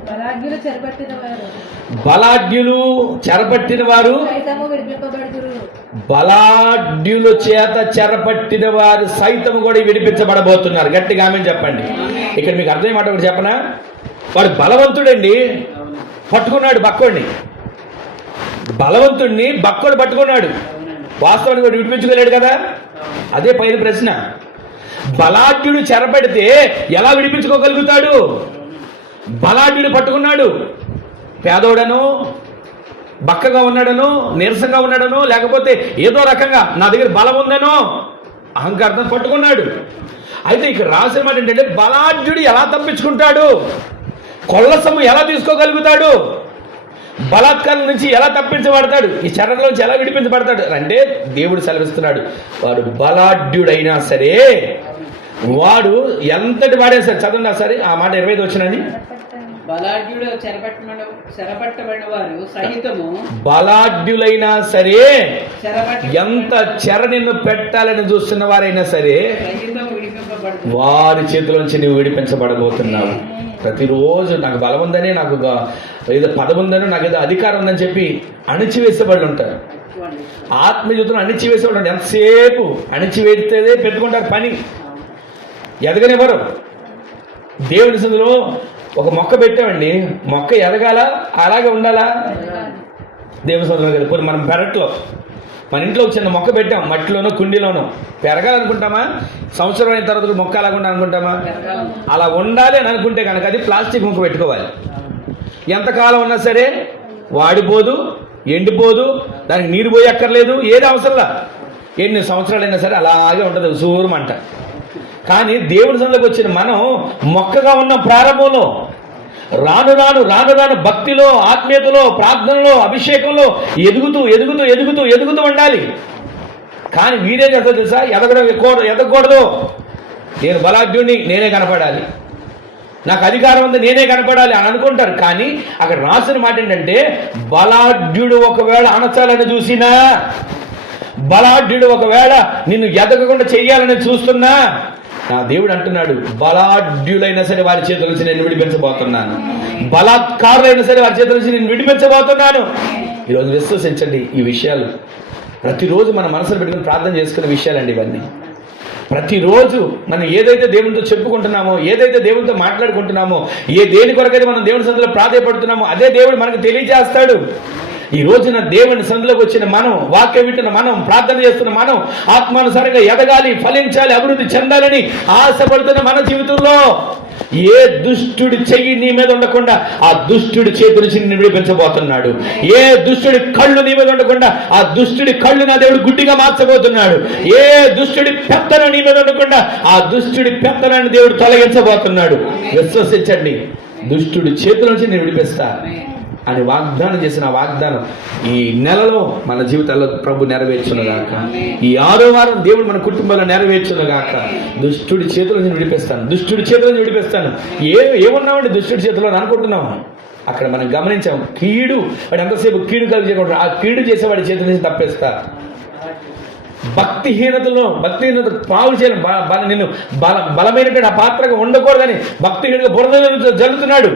బలాఢ్యులు చెరపట్టిన వారు, బలాఢ్యుల చేత చెరపట్టిన వారు సైతము కూడా విడిపించబడబోతున్నారు. గట్టిగా ఆమె చెప్పండి. ఇక్కడ మీకు అర్థం మాట ఒకటి చెప్పనా? వాడు బలవంతుడండి, పట్టుకున్నాడు బక్కోడిని. బలవంతుడిని బక్కోడు పట్టుకున్నాడు. వాస్తవానికి వాడు విడిపించుకోలేడు కదా. అదే పైన ప్రశ్న. బలాఢ్యుడు చెరపడితే ఎలా విడిపించుకోగలుగుతాడు? బలాఢ్యుడు పట్టుకున్నాడు. పేదోడను, బక్కగా ఉన్నాడను, నీరసంగా ఉన్నాడను, లేకపోతే ఏదో రకంగా నా దగ్గర బలం ఉందనో అహంకారంతో పట్టుకున్నాడు. అయితే ఇక్కడ రాసిన మాట ఏంటంటే బలాఢ్యుడు ఎలా తప్పించుకుంటాడు? కొల్లసొమ్ము ఎలా తీసుకోగలుగుతాడు? బలాత్కారం నుంచి ఎలా తప్పించబడతాడు, ఈ చెరలో నుంచి ఎలా విడిపించబడతాడు అంటే దేవుడు సెలవిస్తున్నాడు, వాడు బలాఢ్యుడైనా సరే, వాడు ఎంతటి వాడే సరే. చదవండి సరే ఆ మాట 25 వచ్చినండి. బలాఢ్యుడు చెరపట్టబడిన వారు సహితము, బలాఢ్యులైనా సరే, చెరపట్ట ఎంత చెర నిన్ను పెట్టాలని చూస్తున్న వారైనా సరే, సహితము విడిపింపబడుతుంది. వారి చేతిలోంచి నువ్వు విడిపించబడబోతున్నావు. ప్రతిరోజు నాకు బలం ఉందని, నాకు ఏదో పదవి ఉందని, నాకు ఏదో అధికారం ఉందని చెప్పి అణిచివేసేవాళ్ళు ఉంటారు. ఆత్మజీవితంలో అణిచివేసేవాళ్ళు ఉంటారు. ఎంతసేపు అణిచివేస్తేదే పెట్టుకుంటారు పని, ఎదగనివ్వరు. దేవుని సందులో ఒక మొక్క పెట్టామండి, మొక్క ఎదగాల అలాగే ఉండాలా? దేవుని సందులో కదా. ఇప్పుడు మనం పెరట్లో మన ఇంట్లో చిన్న మొక్క పెట్టాం, మట్టిలోనో కుండీలోనో, పెరగాలనుకుంటామా? సంవత్సరం అయిన తర్వాత మొక్క అలాగ ఉండాలి అనుకుంటామా? అలా ఉండాలి అని అనుకుంటే కనుక అది ప్లాస్టిక్ మొక్క పెట్టుకోవాలి. ఎంతకాలం ఉన్నా సరే వాడిపోదు, ఎండిపోదు, దానికి నీరు పోయి అక్కర్లేదు, ఏది అవసరంలా. ఎన్ని సంవత్సరాలైనా సరే అలాగే ఉంటుంది సూరమంట. కానీ దేవుడి సందులోకి వచ్చిన మనం మొక్కగా ఉన్న ప్రారంభంలో రాను రాను రాను రాను భక్తిలో, ఆత్మీయతలో, ప్రార్థనలో, అభిషేకంలో ఎదుగుతూ ఎదుగుతూ ఎదుగుతూ ఎదుగుతూ ఉండాలి. కానీ వీరేం చేస్తారు తెలుసా? ఎదగకూడదు. నేను బలాఢ్యుడిని, నేనే కనపడాలి, నాకు అధికారం ఉంది, నేనే కనపడాలి అని అనుకుంటారు. కానీ అక్కడ రాసిన మాట ఏంటంటే, బలాఢ్యుడు ఒకవేళ అణచాలని చూసినా, బలాఢ్యుడు ఒకవేళ నిన్ను ఎదగకుండా చెయ్యాలని చూస్తున్నా, నా దేవుడు అంటున్నాడు, బలాఢ్యులైనా సరే వారి చేతుల నుంచి నేను విడిపించబోతున్నాను, బలాత్కారులైనా సరే వారి చేతుల నుంచి నేను విడిపించబోతున్నాను. ఈరోజు విశ్వసించండి, ఈ విషయాలు ప్రతిరోజు మన మనసులో పెట్టుకుని ప్రార్థన చేసుకునే విషయాలండి ఇవన్నీ. ప్రతిరోజు మనం ఏదైతే దేవునితో చెప్పుకుంటున్నామో, ఏదైతే దేవునితో మాట్లాడుకుంటున్నామో, దేని కొరకైతే మనం దేవుని సన్నిధిలో ప్రాధేయపడుతున్నామో అదే దేవుడు మనకు తెలియజేస్తాడు. ఈ రోజున దేవుని సన్నిధిలోకి వచ్చిన మనం, వాక్యం వింటున్న మనం, ప్రార్థన చేస్తున్న మనం, ఆత్మానుసారంగా ఎదగాలి, ఫలించాలి, అభివృద్ధి చెందాలని ఆశపడుతున్న మన జీవితంలో ఏ దుష్టుడి చెయ్యి నీ మీద ఉండకుండా ఆ దుష్టుడి చేతి నుంచి నిన్ను విడిపించబోతున్నాడు. ఏ దుష్టుడి కళ్ళు నీ మీద ఉండకుండా ఆ దుష్టుడి కళ్ళు నా దేవుడు గుడ్డిగా మార్చబోతున్నాడు. ఏ దుష్టుడి పెత్తనం నీ మీద ఉండకుండా ఆ దుష్టుడి పెత్తనాన్ని దేవుడు తొలగించబోతున్నాడు. విశ్వసించండి, దుష్టుడి చేతుల నుంచి నేను విడిపిస్తా అని వాగ్దానం చేసిన వాగ్దానం ఈ నెలలో మన జీవితాల్లో ప్రభు నెరవేర్చునుగాక. ఈ 6వ వారం దేవుడు మన కుటుంబంలో నెరవేర్చునుగాక. దుష్టుడి చేతుల నుంచి విడిపిస్తాను, దుష్టుడి చేతుల నుంచి విడిపిస్తాను. ఏమున్నామండి దుష్టుడి చేతిలో అనుకుంటున్నాము? అక్కడ మనం గమనించాం, కీడు, వాడు ఎంతసేపు కీడు కలిగి చేయకుండా ఆ కీడు చేసేవాడి చేతుల నుంచి తప్పేస్తా. భక్తిహీనత పావు చేయను, నిన్ను బలమైనటువంటి ఆ పాత్రగా ఉండకూడదని భక్తిహీనుడిగా బురద జరుగుతున్నాడు.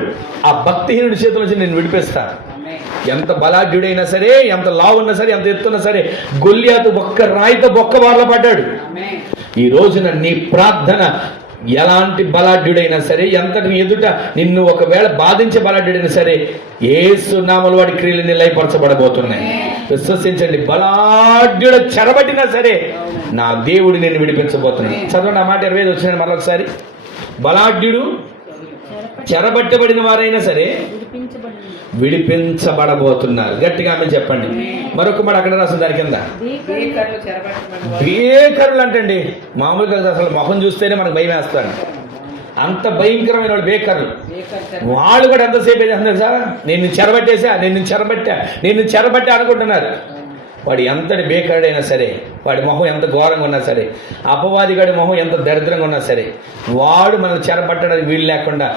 ఆ భక్తిహీనుడి చేతుల నుంచి నేను విడిపిస్తా. ఎంత బలాఢ్యుడైనా సరే, ఎంత లావు ఉన్నా సరే, ఎంత ఎత్తున్నా సరే, గొల్లియాతు ఒక్క రాయితో బొక్క బార్ల పడ్డాడు. ఈ రోజున నీ ప్రార్థన ఎలాంటి బలాఢ్యుడైనా సరే, ఎంతటి ఎదుట నిన్ను ఒకవేళ బాధించే బలాఢ్యుడైనా సరే, యేసు నామములో వాడి క్రియలు నిలయపరచబడబోతున్నాయి. విశ్వసించండి, బలాఢ్యుడు చెరబట్టినా సరే నా దేవుడు నేను విడిపించబోతున్నాను. చదవండి ఆ మాట 25 వచ్చినాను మరొకసారి. బలాఢ్యుడు చెరబట్టబడిన వారైనా సరే విడిపించబడబోతున్నారు. గట్టిగా ఆమె చెప్పండి. మరొక మాట అక్కడ రాసిన దాని కింద, బేకరులు అంటండి. మామూలుగా అసలు మొహం చూస్తేనే మనకు భయం వేస్తాడు, అంత భయంకరమైన వాళ్ళు బేకర్లు. వాళ్ళు కూడా ఎంతసేపు చేస్తున్నారు సార్, నేను చెరబట్టా అనుకుంటున్నారు. వాడు ఎంతటి బేకరుడైనా సరే, వాడి మొహం ఎంత ఘోరంగా ఉన్నా సరే, అపవాదిగాడి మొహం ఎంత దరిద్రంగా ఉన్నా సరే, వాడు మనం చెరబట్టడానికి వీలు లేకుండా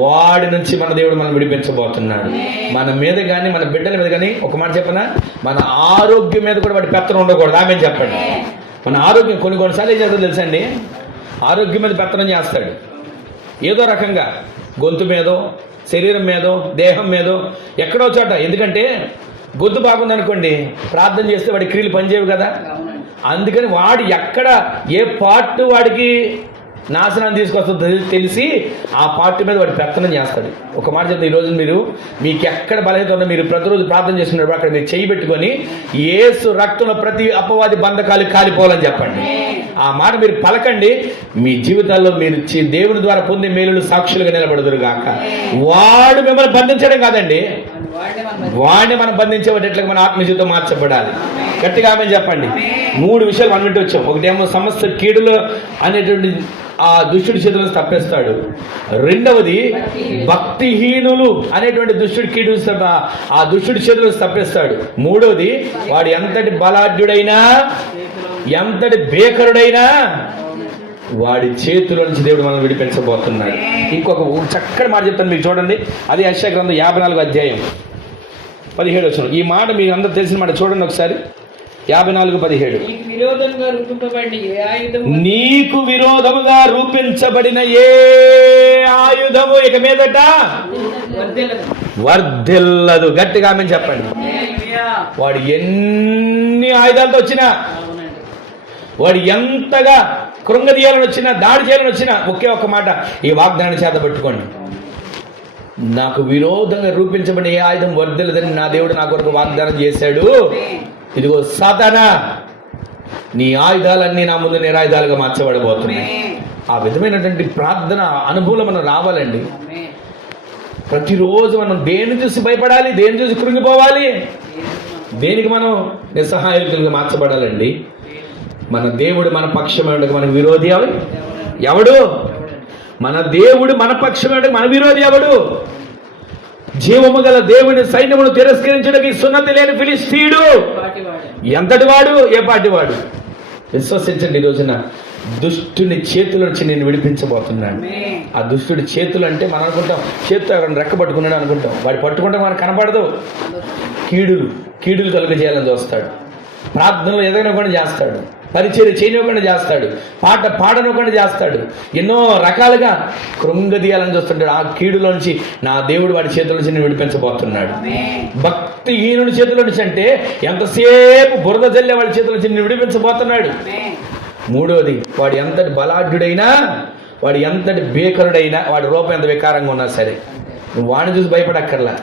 వాడి నుంచి మన దేవుడు మనం విడిపించబోతున్నాడు. మన మీద కానీ, మన బిడ్డల మీద కానీ, ఒక మాట చెప్పనా, మన ఆరోగ్యం మీద కూడా వాడి పెత్తనం ఉండకూడదు. ఆమె చెప్పండి. మన ఆరోగ్యం కొన్నిసార్లు ఏం చేస్తుందో తెలుసా అండి, ఆరోగ్యం మీద పెత్తనం చేస్తాడు. ఏదో రకంగా గొంతు మీదో, శరీరం మీదో, దేహం మీదో, ఎక్కడో చోట. ఎందుకంటే గొంతు బాగుందనుకోండి, ప్రార్థన చేస్తే వాడి క్రియలు పనిచేయవు కదా. అందుకని వాడు ఎక్కడ ఏ పార్ట్ వాడికి నాశనాన్ని తీసుకొస్తుందో తెలిసి ఆ పార్ట్ మీద వాడు పెత్తనం చేస్తాడు. ఒక మాట చెప్తే, ఈరోజు మీకు ఎక్కడ బలహీనత ఉన్నా మీరు ప్రతిరోజు ప్రార్థన చేస్తున్నప్పుడు అక్కడ మీరు చేయి పెట్టుకొని యేసు రక్తంలో ప్రతి అపవాది బంధకాలు కాలిపోవాలని చెప్పండి. ఆ మాట మీరు పలకండి. మీ జీవితాల్లో మీరు దేవుని ద్వారా పొందే మేలులు సాక్షులుగా నిలబడుదురు గాక. వాడు మిమ్మల్ని బంధించడం కాదండి, వాడిని మనం బంధించేవాడు ఎట్లా మన ఆత్మ జీవితం మార్చబడాలి. గట్టిగా ఆమె చెప్పండి. 3 విషయాలు మనం వింటూ వచ్చాం. ఒకటేమో సమస్త కీడులు అనేటువంటి ఆ దుష్టుడి చేతుల నుంచి తప్పేస్తాడు. రెండవది భక్తిహీనులు అనేటువంటి దుష్టుడి కీడు ఆ దుష్టుడి చేతుల నుంచి తప్పేస్తాడు. మూడవది వాడు ఎంతటి బలాఢ్యుడైనా ఎంతటి బేకరుడైనా వాడి చేతుల నుంచి దేవుడు మనం విడిపించబోతున్నాడు. ఇంకొక చక్కటి మాట చెప్తాను మీకు, చూడండి. అది యెషయా గ్రంథం 54 అధ్యాయం 17 వచనం. ఈ మాట మీకు అందరూ తెలిసిన మాట, చూడండి ఒకసారి. 54:17. నీకు విరోధముగా రూపించబడిన ఏ ఆయుధము ఇక మీదట వర్ధిల్లదు. గట్టిగా ఆమె చెప్పండి. వాడు ఎన్ని ఆయుధాలతో వచ్చినా, వాడు ఎంతగా కృంగదీయాలని వచ్చినా, దాడి చేయాలని వచ్చినా, ఒకే ఒక్క మాట ఈ వాగ్దానాన్ని చేత పట్టుకోండి. నాకు విరోధంగా రూపించబడిన ఏ ఆయుధం వర్ధిల్లదని నా దేవుడు నా కొరకు వాగ్దానం చేశాడు. ఇదిగో సాతానా, నీ ఆయుధాలన్నీ నా ముందు నిరాయుధాలుగా మార్చబడబోతున్నాయి. ఆ విధమైనటువంటి ప్రార్థన అనుభూలం మనం రావాలండి. ప్రతిరోజు మనం దేని చూసి భయపడాలి, దేని చూసి కృంగిపోవాలి, దేనికి మనం నిస్సహాయకులుగా మార్చబడాలండి. మన దేవుడు మన పక్షమే ఉండగా మనకు విరోధి ఎవడు? మన దేవుడు మన పక్షమే ఉండగా మన విరోధి ఎవడు? జీవము గల దేవుని సైన్యమును తిరస్కరించడానికి సున్నతి లేని ఫిలిస్తీయుడు ఎంతటి వాడు, ఏ పాటి వాడు? విశ్వసించండి. ఈ రోజున దుష్టుని చేతుల నుంచి నేను విడిపించబోతున్నాను. ఆ దుష్టుడి చేతులు అంటే మనం అనుకుంటాం చేతితో రెక్క పట్టుకున్నాడు అనుకుంటాం. వాడు పట్టుకుంటే మనకు కనపడదు. కీడులు కలుగజేయాలని చూస్తాడు. ప్రార్థనలు ఎదగనివ్వకుండా చేస్తాడు. పరిచర్య చేయనివ్వకుండా చేస్తాడు. పాట పాడనివ్వకుండా చేస్తాడు. ఎన్నో రకాలుగా కృంగదీయాలని చూస్తుంటాడు. ఆ కీడులోంచి నా దేవుడు వాడి చేతుల నుంచి నేను విడిపించబోతున్నాడు. భక్తిహీనుడి చేతుల నుంచి అంటే ఎంతసేపు బురద జల్లే వాడి చేతుల నుంచి నేను విడిపించబోతున్నాడు. మూడోది, వాడు ఎంతటి బలాఢ్యుడైనా, వాడు ఎంతటి బేకరుడైనా, వాడి రూపం ఎంత వికారంగా ఉన్నా సరే, నువ్వు వాడిని చూసి భయపడక్కర్లా.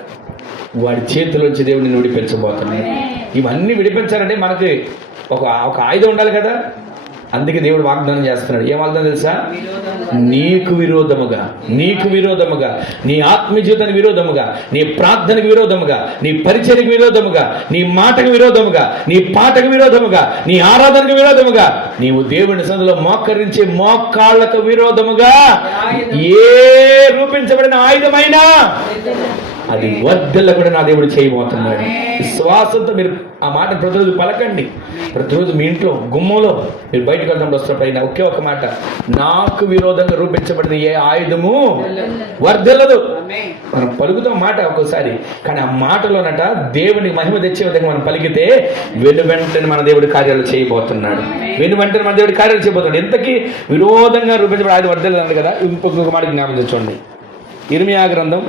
వాడి చేతిలోంచి దేవుడిని విడిపించబోతున్నాడు. ఇవన్నీ విడిపించాలంటే మనకి ఒక ఆయుధం ఉండాలి కదా. అందుకే దేవుడు వాగ్దానం చేస్తున్నాడు. ఏం వాగ్దానం తెలుసా? నీకు విరోధముగా, నీ ఆత్మీయ జీవితానికి విరోధముగా, నీ ప్రార్థనకు విరోధముగా, నీ పరిచర్యకు విరోధముగా, నీ మాటకు విరోధముగా, నీ పాటకు విరోధముగా, నీ ఆరాధనకు విరోధముగా, నీవు దేవుని సన్నిధిలో మోకరించే మోకాళ్లకు విరోధముగా ఏ రూపించబడిన ఆయుధమైనా అది వర్ధిల్ల కూడా నా దేవుడు చేయబోతున్నాడు. విశ్వాసంతో మీరు ఆ మాట ప్రతిరోజు పలకండి. ప్రతిరోజు మీ ఇంట్లో గుమ్మంలో మీరు బయటకు వెళ్తాం వస్తున్నప్పుడు ఒకే ఒక మాట, నాకు విరోధంగా రూపించబడిన ఏ ఆయుధము వర్ధిల్లదు. మనం పలుకుతాం మాట ఒక్కోసారి, కానీ ఆ మాటలోనట దేవునికి మహిమ తెచ్చే విధంగా మనం పలికితే వెంటనే మన దేవుడి కార్యాలు చేయబోతున్నాడు. వెంటనే మన దేవుడి కార్యాలు చేయబోతున్నాడు. ఎంతకీ విరోధంగా రూపించబడిన ఆయుధం వర్ధిల్లదు కదా. ఇంకొక మాట జ్ఞాపకం తెచ్చుకోండి. ఇర్మియా గ్రంథం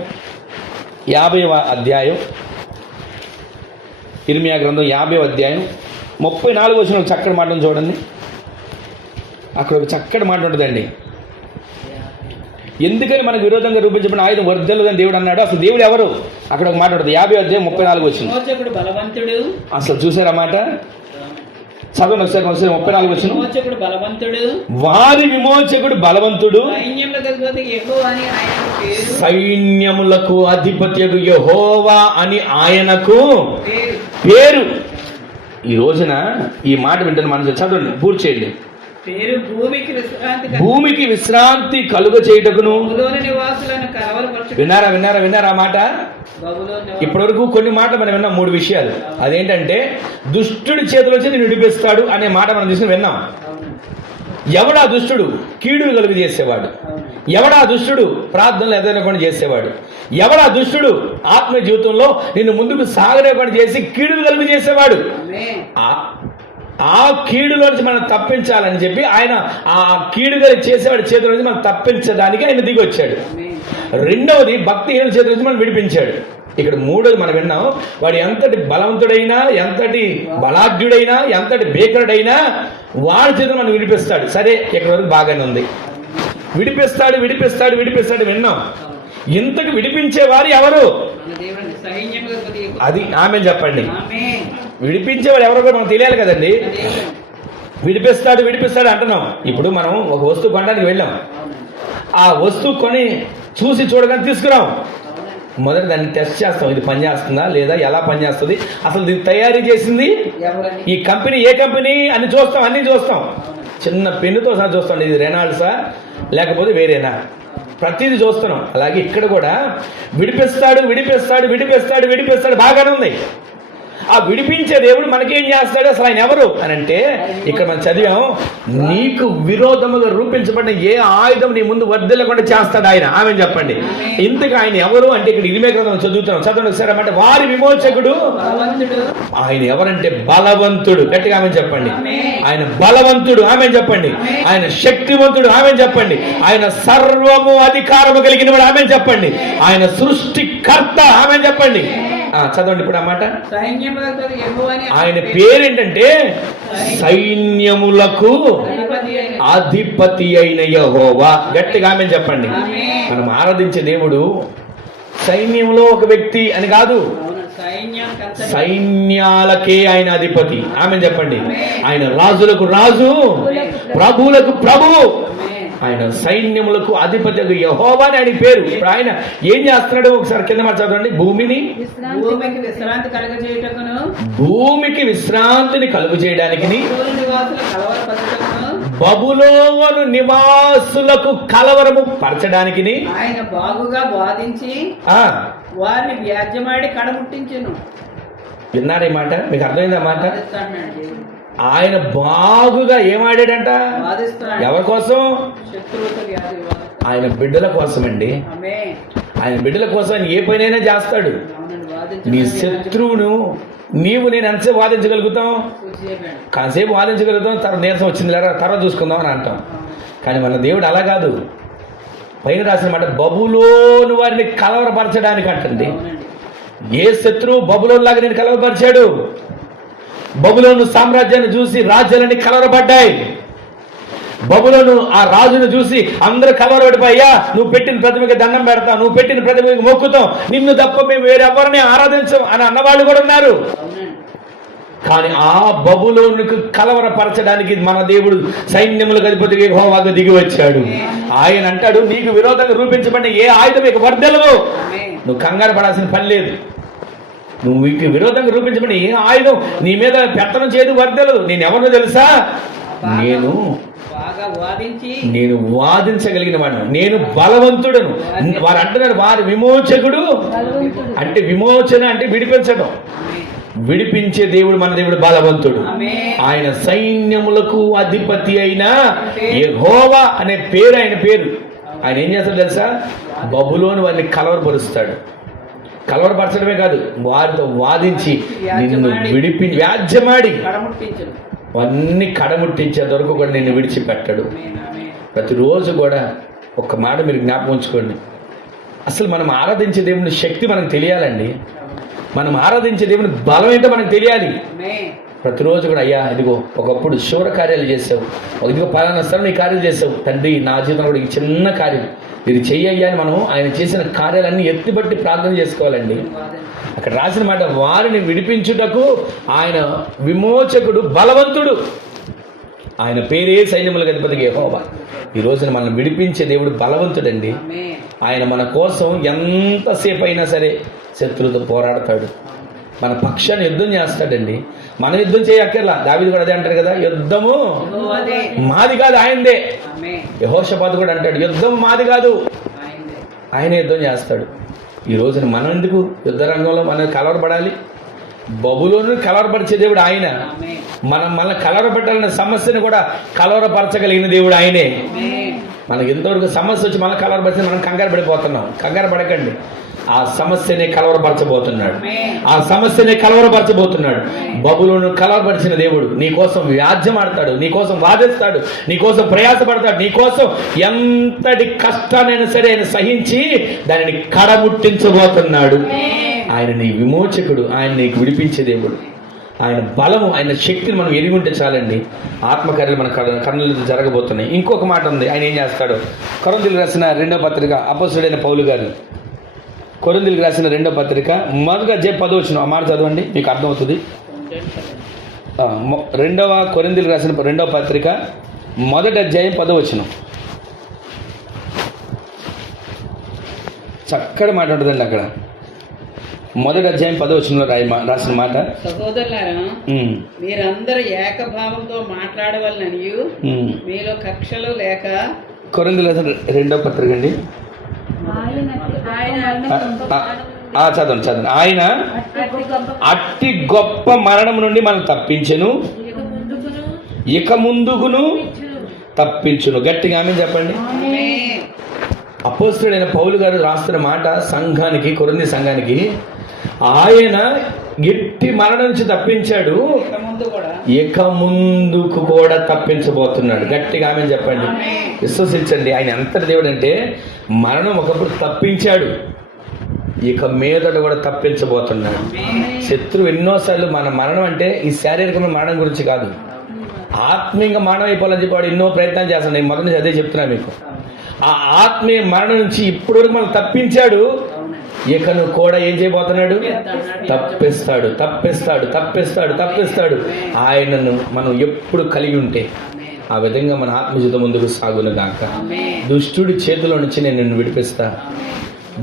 50వ అధ్యాయం, ఇర్మియా గ్రంథం 50వ అధ్యాయం 34 వచనం చక్కటి మాటను చూడండి. అక్కడ ఒక చక్కటి మాట ఉంటుందండి. ఎందుకని మనకు విరోధంగా రూపించబడిన ఆయుధం వర్ధిల్లదని దేవుడు అన్నాడు. అసలు దేవుడు ఎవరు? అక్కడ ఒక మాట ఉంటుంది. 50వ అధ్యాయం 34 వచనం. అసలు చూసారా మాట? చదవండి ఒకసారి 34 వచనం. వారి విమోచకుడు బలవంతుడు, సైన్యములకు అధిపత్యకు యెహోవా అని ఆయనకు పేరు. ఈ రోజున ఈ మాట వింటున్న మనసు చదవండి, పూర్తి చేయండి. భూమికి విశ్రాంతి కలుగ చేయుటకును. విన్నారా మాట? ఇప్పటి వరకు కొన్ని మాటలు మనం విన్నాం. 3 విషయాలు. అదేంటంటే దుష్టుడి చేతిలో వచ్చి నేను విడిపిస్తాడు అనే మాట మనం తీసుకుని విన్నాం. ఎవడా దుష్టుడు? కీడులు కలుగు చేసేవాడు. ఎవడా దుష్టుడు? ప్రార్థనలు ఎదగకుండా చేసేవాడు. ఎవడా దుష్టుడు? ఆత్మ జీవితంలో నిన్ను ముందుకు సాగలేకుండా చేసి కీడులు కలుగు చేసేవాడు. ఆ కీడులో నుంచి మనం తప్పించాలని చెప్పి ఆయన ఆ కీడుగా చేసేవాడి చేతుల నుంచి మనం తప్పించడానికి ఆయన దిగి వచ్చాడు. రెండవది, భక్తిహీనుల చేతుల నుంచి మనం విడిపించాడు. ఇక్కడ మూడోది మనం విన్నాం, వాడు ఎంతటి బలవంతుడైనా, ఎంతటి బలాఢ్యుడైనా, ఎంతటి బేకరుడైనా వాడి చేతులు మనం విడిపిస్తాడు. సరే, ఇక్కడ వరకు బాగానే ఉంది. విడిపిస్తాడు విన్నాం. ఇంతకు విడిపించేవారు ఎవరు? అది ఆమె చెప్పండి. విడిపించేవాడు ఎవరో కూడా మనకు తెలియాలి కదండి. విడిపిస్తాడు అంటున్నాం. ఇప్పుడు మనం ఒక వస్తువు కొనడానికి వెళ్ళాం. ఆ వస్తువు కొని చూసి చూడగానే తీసుకురాం. మొదట దాన్ని టెస్ట్ చేస్తాం, ఇది పని చేస్తుందా లేదా, ఎలా పని చేస్తుంది, అసలు దీన్ని తయారీ చేసింది ఎవరని ఈ కంపెనీ, ఏ కంపెనీ అని చూస్తాం, అన్నీ చూస్తాం. చిన్న పెన్నుతో సహా చూస్తాం, ఇది రెనాల్డ్సా లేకపోతే వేరేనా, ప్రతిదీ చూస్తున్నాం. అలాగే ఇక్కడ కూడా విడిపిస్తాడు విడిపిస్తాడు విడిపిస్తాడు విడిపిస్తాడు బాగానే ఉంది. ఆ విడిపించే దేవుడు మనకేం చేస్తాడు, అసలు ఆయన ఎవరు అని అంటే ఇక్కడ మనం చదివాం, నీకు విరోధముగా రూపించబడిన ఏ ఆయుధం నీ ముందు వర్ధిల్లకుండా చేస్తాడు ఆయన. ఆమె చెప్పండి ఇంతకు ఆయన ఎవరు అంటే ఇక్కడ ఇరిమియా గ్రంథం చదవండి ఒకసారి. అంటే వారి విమోచకుడు బలవంతుడు ఆయన ఎవరంటే బలవంతుడు. గట్టిగా ఆమె చెప్పండి. ఆయన బలవంతుడు, ఆమె చెప్పండి. ఆయన శక్తివంతుడు, ఆమె చెప్పండి. ఆయన సర్వము అధికారము కలిగిన వాడు, ఆమె చెప్పండి. ఆయన సృష్టికర్త, ఆమె చెప్పండి. చదవండి ఇప్పుడు ఆ మాట. సైన్యములతో యెహోవాని ఆయన పేరేంటంటే సైన్యములకు అధిపతి అయిన యెహోవా. గట్టిగా ఆమె చెప్పండి. మనం ఆరాధించే దేవుడు సైన్యంలో ఒక వ్యక్తి అని కాదు, సైన్యాలకే ఆయన అధిపతి. ఆమె చెప్పండి. ఆయన రాజులకు రాజు, ప్రభువులకు ప్రభువు. ఆయన సైన్యములకు అధిపతి యెహోవా అని ఆయన పేరు. ఇప్పుడు ఆయన ఏం చేస్తున్నాడు ఒకసారి కింద మాట చదవండి. భూమికి విశ్రాంతి కలుగజేయుటకును, భూమికి విశ్రాంతిని కలుగు చేయడానికి, బబులోను నివాసులకు కలవరము పరచడానికి ఆయన బాగుగా వాదించి వారిని వ్యాజ్యమాడి కడముట్టించెను. విన్నారా ఈ మాట? మీకు అర్థమైందా మాట? ఆయన బాగుగా ఏమాడాడంట? ఎవరి కోసం? ఆయన బిడ్డల కోసం అండి. ఆయన బిడ్డల కోసం ఆయన ఏ పనైనా చేస్తాడు. నీ శత్రువును నేను ఎంతసేపు వాదించగలుగుతాం? కాసేపు వాదించగలుగుతాం, తర్వాత నీరసం వచ్చింది లేదా తర్వాత చూసుకుందాం అని అంటాం. కానీ మన దేవుడు అలా కాదు. పైన రాసిన మాట బబులోను వారిని కలవరపరచడానికి అంటండి. ఏ శత్రువు బబులోనులాగా నేను కలవరపరిచాడు? బబులోను సామ్రాజ్యాన్ని చూసి రాజ్యాలన్నీ కలవరపడ్డాయి. బబులోను ఆ రాజును చూసి అందరూ కలవరపడిపోయా, నువ్వు పెట్టిన ప్రతిమకి దండం పెడతాం, నువ్వు పెట్టిన ప్రతిమకి మొక్కుతాం, నిన్ను తప్ప మేము వేరెవరిని ఆరాధించం అని అన్నవాళ్ళు కూడా ఉన్నారు. కానీ ఆ బబులోనుకు కలవరపరచడానికి మన దేవుడు సైన్యములకు అధిపతిగా యెహోవాగా దిగి వచ్చాడు. ఆయన అంటాడు, నీకు విరోధంగా రూపించబడిన ఏ ఆయుధం మీకు వర్ధలవు, నువ్వు కంగారు పడాల్సిన పని లేదు. నువ్వు మీకు విరోధంగా రూపించబడిన ఏ ఆయుధం నీ మీద పెత్తనం చేయదు, వర్ధలదు. నేను ఎవరినో తెలుసా? నేను వాదించగలిగిన వాడిని, నేను బలవంతుడను. వారు అంటున్నారు వారి విమోచకుడు అంటే, విమోచన అంటే విడిపించడం. విడిపించే దేవుడు మన దేవుడు బలవంతుడు. ఆయన సైన్యములకు అధిపతి అయిన యెహోవా అనే పేరు ఆయన పేరు. ఆయన ఏం చేస్తాడు తెలుసా? బబులోను వారిని కలవరపరుస్తాడు. కలవరపరచడమే కాదు, వారితో వాదించి నిన్ను వ్యాజ్యమాడి అన్ని కడముట్టించే వరకు కూడా నిన్ను విడిచిపెట్టాడు. ప్రతిరోజు కూడా ఒక్క మాట మీరు జ్ఞాపకం ఉంచుకోండి. అసలు మనం ఆరాధించే దేవుని శక్తి మనకు తెలియాలండి. మనం ఆరాధించే దేవుని బలం ఏంటో మనకు తెలియాలి. ప్రతిరోజు కూడా అయ్యా ఇదిగో ఒకప్పుడు శూర కార్యాలు చేసావు, ఇదిగో పలానా సరే నీ కార్యాలు చేసావు తండ్రి, నా జీవితంలో కూడా ఈ చిన్న కార్యం ఇది చెయ్యయ్యా అని మనం ఆయన చేసిన కార్యాలన్నీ ఎత్తిబట్టి ప్రార్థన చేసుకోవాలండి. అక్కడ రాసిన మాట, వారిని విడిపించుటకు ఆయన విమోచకుడు బలవంతుడు. ఆయన పేరే సైన్యములకు అధిపతిగా యెహోవా. ఈ రోజున మనం విడిపించే దేవుడు బలవంతుడండి. ఆయన మన కోసం ఎంతసేపు అయినా సరే శత్రువుతో పోరాడతాడు, మన పక్షాన్ని యుద్ధం చేస్తాడండి. మనం యుద్ధం చేయక్కర్లా. దావీదు కూడా అదే అంటారు కదా, యుద్ధము మాది కాదు ఆయనదే. యెహోషాపాతు కూడా అంటాడు, యుద్ధం మాది కాదు, ఆయన యుద్ధం చేస్తాడు. ఈ రోజున మనం ఎందుకు యుద్ధ రంగంలో మనం కలవరపడాలి? బబులోను కలవరపరిచే దేవుడు ఆయన. మన కలవరపట్టాలన్న సమస్యను కూడా కలవరపరచగలిగిన దేవుడు ఆయనే. మనకి ఎంతవరకు సమస్య వచ్చి మనం కలవరపరిచి మనం కంగారు పడిపోతున్నాం. కంగారు పడకండి. ఆ సమస్యనే కలవరపరచబోతున్నాడు. ఆ సమస్యనే కలవరపరచబోతున్నాడు. బబులోను కలవరపరిచిన దేవుడు నీ కోసం వ్యాజ్యం ఆడతాడు, నీ కోసం వాదిస్తాడు, నీ కోసం ప్రయాసపడతాడు. నీ కోసం ఎంతటి కష్టానైనా సరే ఆయన సహించి దానిని కడముట్టించబోతున్నాడు. ఆయన నీ విమోచకుడు, ఆయన నీకు విడిపించే దేవుడు. ఆయన బలము, ఆయన శక్తిని మనం ఎరిగి ఉంటే చాలండి. ఆత్మకార్యాలు మన కన్నులు జరగబోతున్నాయి. ఇంకొక మాట ఉంది, ఆయన ఏం చేస్తాడు? కొరింథీయులకు రాసిన 2వ పత్రిక, అపోస్తలుడైన పౌలు గారు కొరింథీయులకు రాసిన 2వ పత్రిక 1వ అధ్యాయం 10వ వచనం. ఆ మాట చదవండి, మీకు అర్థమవుతుంది. 2వ కొరింథీయులకు రాసిన 2వ పత్రిక 1వ అధ్యాయం 10వ వచనం. చక్కటి మాట ఉంటుందండి అక్కడ. మొదటి అధ్యాయం 10వ రాసిన మాట. సహోదరులారా, మీరందరూ ఏకభావంతో మాట్లాడవలననియు మీలో కక్షలు లేక. కొరింథీయుల రెండవ పత్రిక అండి, చదవండి. ఆయన అట్టి గొప్ప మరణం నుండి మనం తప్పించెను, ఇక ముందుకును తప్పించును. గట్టిగా ఆమేన్ చెప్పండి. అపోస్తలుడైన పౌలు గారు రాస్తున్న మాట సంఘానికి, కొరింథీ సంఘానికి, ఆయన గట్టి మరణం నుంచి తప్పించాడు, ఇక ముందుకు కూడా తప్పించబోతున్నాడు. గట్టిగా ఆమేన్ చెప్పండి. విశ్వసించండి. ఆయన ఎంతటి దేవుడు అంటే మరణం ఒకప్పుడు తప్పించాడు, ఇక మీదట కూడా తప్పించబోతున్నాడు. శత్రువు ఎన్నోసార్లు మన మరణం అంటే ఈ శారీరకమైన మరణం గురించి కాదు, ఆత్మీయంగా మరణం అయిపోవాలని చెప్పి వాడు ఎన్నో ప్రయత్నాలు చేస్తాడు. నేను మొదటి నుంచి అదే చెప్తున్నాను మీకు. ఆ ఆత్మీయ మరణం నుంచి ఇప్పటి వరకు మనం తప్పించాడు, ఇకను కూడా ఏం చేయబోతున్నాడు? తప్పిస్తాడు, తప్పిస్తాడు, తప్పిస్తాడు, తప్పిస్తాడు. ఆయనను మనం ఎప్పుడు కలిగి ఉంటే ఆ విధంగా మన ఆత్మజీవితం ముందుకు సాగును గాక. దుష్టుడి చేతిలో నుంచి నేను నిన్ను విడిపిస్తా,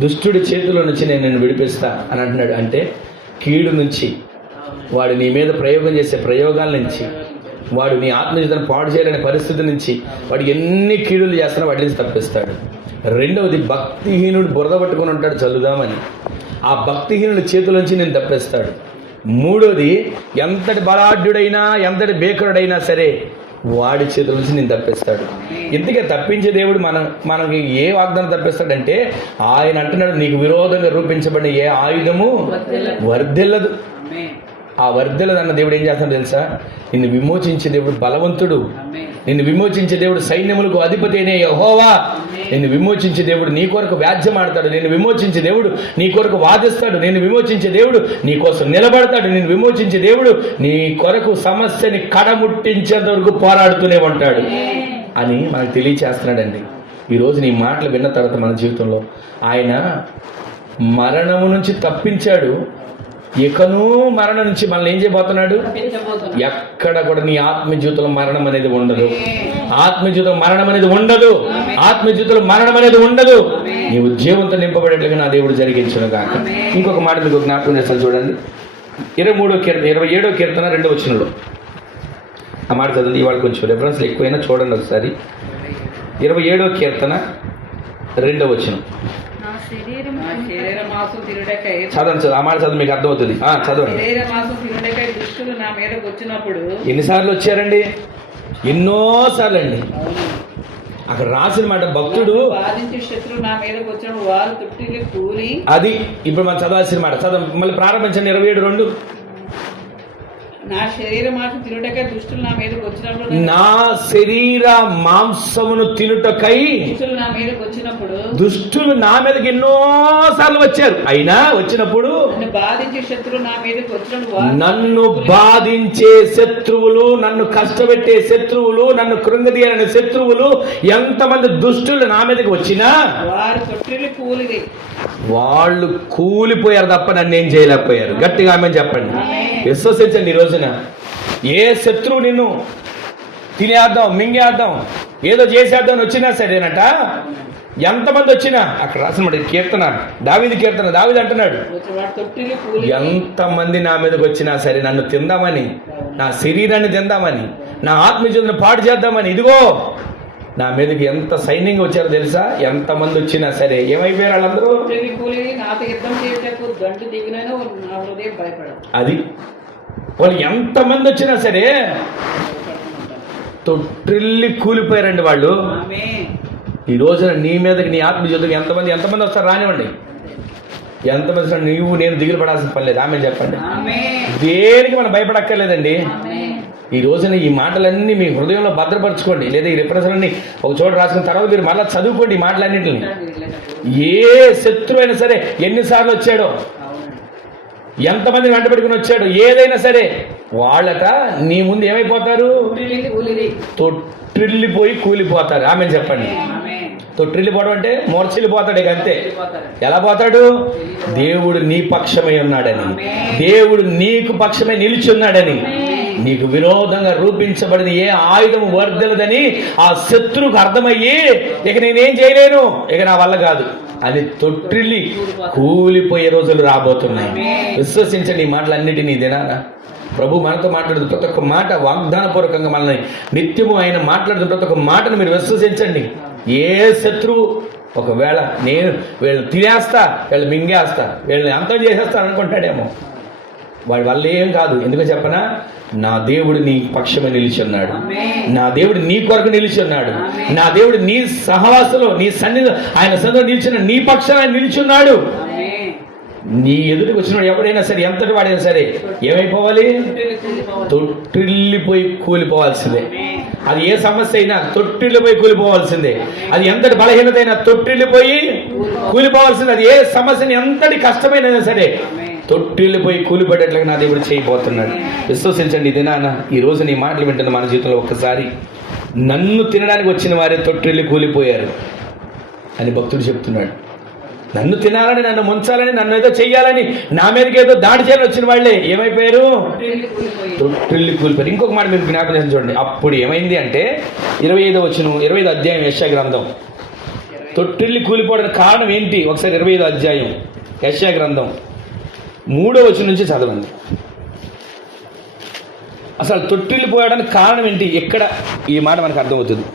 దుష్టుడి చేతిలో నుంచి నేను నిన్ను విడిపిస్తా అని అంటున్నాడు. అంటే కీడు నుంచి, వాడు నీ మీద ప్రయోగం చేసే ప్రయోగాల నుంచి, వాడు నీ ఆత్మజీవితాన్ని పాడు చేయలేని పరిస్థితి నుంచి, వాడు ఎన్ని కీడులు చేస్తున్నా వాటి నుంచి తప్పిస్తాడు. రెండవది, భక్తిహీనుడు బురద పట్టుకొని ఉంటాడు చల్లుదామని, ఆ భక్తిహీనుడి చేతులోంచి నేను తప్పిస్తాడు. మూడోది, ఎంతటి బలాఢ్యుడైనా ఎంతటి బేకరుడైనా సరే వాడి చేతుల నుంచి నేను తప్పిస్తాడు. ఇంతకే తప్పించే దేవుడు మనకి ఏ వాగ్దానం తప్పిస్తాడంటే, ఆయన అంటున్నాడు, నీకు విరోధంగా రూపించబడిన ఏ ఆయుధము వర్ధిల్లదు. ఆ వర్ధిల్లదన్న దేవుడు ఏం చేస్తాడు తెలుసా? నిన్ను విమోచించే దేవుడు బలవంతుడు, నిన్ను విమోచించే దేవుడు సైన్యములకు అధిపతి అయిన యెహోవా, నిన్ను విమోచించే దేవుడు నీ కొరకు వ్యాజ్యం ఆడతాడు, నిన్ను విమోచించే దేవుడు నీ కొరకు వాదిస్తాడు, నిన్ను విమోచించే దేవుడు నీ కోసం నిలబడతాడు, నిన్ను విమోచించే దేవుడు నీ కొరకు సమస్యని కడముట్టించేంత వరకు పోరాడుతూనే ఉంటాడు అని మనకు తెలియచేస్తున్నాడండి. ఈరోజు నీ మాటలు విన్న తర్వాత మన జీవితంలో ఆయన మరణము నుంచి తప్పించాడు, ఇకను మరణం నుంచి మనల్ని ఏం చేయబోతున్నాడు? ఎక్కడ కూడా నీ ఆత్మ జీవితంలో మరణం అనేది ఉండదు, ఆత్మ జీవితంలో మరణం అనేది ఉండదు, ఆత్మ జీవితంలో మరణం అనేది ఉండదు. నీవు జీవంతో నింపబడేట్లుగా నా దేవుడు జరిగించును గాక. ఇంకొక మాట మీకు జ్ఞాపకం చేస్తాను చూడండి. 27వ కీర్తన 2వ వచనంలో ఆ మాట చదవండి. ఇవాళ కొంచెం రెఫరెన్స్లు ఎక్కువైనా చూడండి ఒకసారి. 27వ కీర్తన 2వ వచనం చదవండి. ఆ మాట చదువు, మీకు అర్థమవుతుంది. చదవండి. ఎన్నిసార్లు వచ్చారండి? ఎన్నోసార్లు అండి. అక్కడ రాసిన మాట, భక్తుడు అది ఇప్పుడు మనం చదవాల్సిన మాట. చదవ మళ్ళీ ప్రారంభించండి. 27:2. నా శరీర మాంసం తినుటకై దుష్టులు నా మీదకి వచ్చినప్పుడు, నా శరీర మాంసమును తినుటకై దుష్టులు నా మీదకి ఎన్నోసార్లు వచ్చారు. అయినా వచ్చినప్పుడు నన్ను బాధించే శత్రువులు నా మీదకి వచ్చినప్పుడు, నన్ను బాధించే శత్రువులు, నన్ను కష్టపెట్టే శత్రువులు, నన్ను కృంగదీయాలనే శత్రువులు ఎంతమంది దుష్టులు నా మీదకి వచ్చినా వారు తొట్టిల్లి కూలిది, వాళ్ళు కూలిపోయారు తప్ప నన్ను ఏం చేయలేకపోయారు. గట్టిగా ఆమె చెప్పండి. విశ్వసించండి. ఈ రోజున ఏ శత్రువు నిన్ను తినేద్దాం, మింగేద్దాం, ఏదో చేసేద్దాం వచ్చినా సరేనట, ఎంతమంది వచ్చినా, అక్కడ రాసిన కీర్తన, దావీదు కీర్తన, దావీదు అంటున్నాడు, ఎంతమంది నా మీదకి వచ్చినా సరే నన్ను తిందామని, నా శరీరాన్ని తిందామని, నా ఆత్మజీవితాన్ని పాడు చేద్దామని, ఇదిగో నా మీదకి ఎంత సైన్యంగా వచ్చారో తెలుసా? ఎంతమంది వచ్చినా సరే ఏమైపోయారు వాళ్ళందరూ? అది వాళ్ళు ఎంతమంది వచ్చినా సరే తొట్టిల్లి కూలిపోయారండి వాళ్ళు. ఈ రోజున నీ మీదకి, నీ ఆత్మజీవితంకి ఎంతమంది వస్తారు రానివ్వండి, ఎంతమంది వస్తారు, నీవు నేను దిగులు పడాల్సిన పని లేదు. ఆమె చెప్పండి. దేనికి మనం భయపడక్కర్లేదండి. ఈ రోజున ఈ మాటలన్నీ మీ హృదయంలో భద్రపరచుకోండి, లేదా ఈ రిఫరెన్స్లన్నీ ఒక చోట రాసుకున్న తర్వాత మీరు మళ్ళీ చదువుకోండి ఈ మాటలన్నింటిని. ఏ శత్రువు అయినా సరే ఎన్నిసార్లు వచ్చాడో, ఎంతమంది వెంట పెట్టుకుని వచ్చాడు, ఏదైనా సరే వాళ్ళట నీ ముందు ఏమైపోతారు? తొట్టిల్లిపోయి కూలిపోతారు. ఆమె చెప్పండి. తొట్టిల్లిపోవడం అంటే మూర్చిల్లిపోతాడు. ఇక అంతే. ఎలా పోతాడు? దేవుడు నీ పక్షమై ఉన్నాడని, దేవుడు నీకు పక్షమై నిలిచి ఉన్నాడని, నీకు విరోధంగా రూపించబడిన ఏ ఆయుధం వర్ధలదని ఆ శత్రువుకు అర్థమయ్యి ఇక నేనేం చేయలేను, ఇక నా వల్ల కాదు అని తొట్టిల్లి కూలిపోయే రోజులు రాబోతున్నాయి. విశ్వసించండి ఈ మాటలన్నిటినీ దినానా ప్రభు మనతో మాట్లాడుతూ ప్రతి ఒక్క మాట వాగ్దానపూర్వకంగా మనల్ని నిత్యము ఆయన మాట్లాడుతూ ప్రతి ఒక్క మాటను మీరు విశ్వసించండి. ఏ శత్రువు ఒకవేళ నేను వీళ్ళని తినేస్తా, వీళ్ళు మింగేస్తా, వీళ్ళని అంతం చేసేస్తా అనుకుంటాడేమో, వాడి వల్ల ఏం కాదు. ఎందుకో చెప్పనా, నా దేవుడు నీ పక్షమే నిలిచి ఉన్నాడు, నా దేవుడు నీ కొరకు నిలిచి ఉన్నాడు, నా దేవుడు నీ సహవాసంలో నీ సన్నిధి ఆయన సన్నిధిలో నిలిచిన నీ పక్షాన ఆయన నిలిచి ఉన్నాడు. నీ ఎదుటికి వచ్చినాడు ఎవడైనా సరే, ఎంతటి వాడైనా సరే ఏమైపోవాలి, తొట్టిల్లిపోయి కూలిపోవాల్సిందే. అది ఏ సమస్య అయినా తొట్టిల్లిపోయి కూలిపోవాల్సిందే. అది ఎంతటి బలహీనత అయినా తొట్టిల్లిపోయి కూలిపోవాల్సిందే. అది ఏ సమస్యని ఎంతటి కష్టమైనా సరే తొట్టిల్లిపోయి కూలిపడేట్లుగా నా దేవుడు చేయబోతున్నాడు. విశ్వసించండి ఇది నాన్న. ఈ రోజు నీ మాటలు వింటున్న మన జీవితంలో ఒక్కసారి నన్ను తినడానికి వచ్చిన వారే తొట్టిల్లి కూలిపోయారు అని భక్తుడు చెప్తున్నాడు. నన్ను తినాలని, నన్ను ముంచాలని, నన్ను ఏదో చెయ్యాలని, నా మీదకి ఏదో దాడి చేయాలని వచ్చిన వాళ్ళే ఏమైపోయారు, తొట్టిల్లి కూలిపోయారు. ఇంకొక మాట మీరు జ్ఞాపకం చేసి చూడండి. అప్పుడు ఏమైంది అంటే 25 అధ్యాయం యెషయా గ్రంథం. తొట్టిల్లి కూలిపోవడానికి కారణం ఏంటి ఒకసారి 25 అధ్యాయం యెషయా గ్రంథం 3వ వచనం నుంచి చదవండి. అసలు తొట్టిల్లి పోయడానికి కారణం ఏంటి, ఎక్కడ ఈ మాట మనకు అర్థమవుతుంది.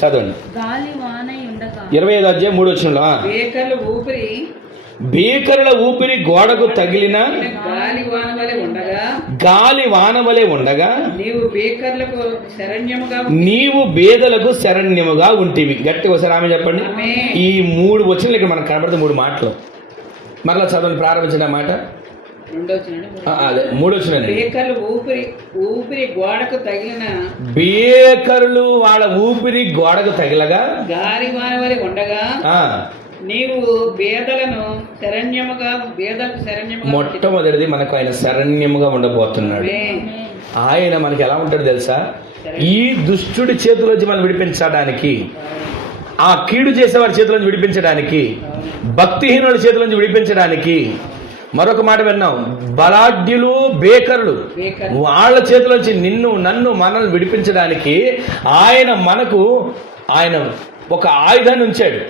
చదవండి. 25 అధ్యాయం 3వ వచనంలో భీకరుల ఊపిరి గోడకు తగిలిన గాలి వాన వలె ఉండగా నీవు బేదలకు శరణ్యముగా ఉంటివి. గట్టిగా ఒకసారి ఆమె చెప్పండి. ఈ 3 వచనాలు ఇక్కడ మనకు కనబడితే 3 మాటలు. మరలా చదవండి, ప్రారంభించిన మాట. అదే 3వ వచనం. ఊపిరి గోడకు తగిలిన బేకరులు వాళ్ళ ఊపిరి గోడకు తగిలగా గాలి వాన వలె ఉండగా నీవు బేదలకు శరణ్యముగా మొట్టమొదటిది మనకు ఆయన శరణ్యముగా ఉండబోతున్నాడు. ఆయన మనకి ఎలా ఉంటాడు తెలుసా, ఈ దుష్టుడి చేతిలోంచి మనం విడిపించడానికి, ఆ కీడు చేసేవారి చేతిలోంచి విడిపించడానికి, భక్తిహీనుల చేతిలోంచి విడిపించడానికి. మరొక మాట విన్నాం, బలాఢ్యులు బేకరులు వాళ్ళ చేతిలోంచి నిన్ను నన్ను మనల్ని విడిపించడానికి ఆయన ఒక ఆయుధాన్ని ఉంచాడు.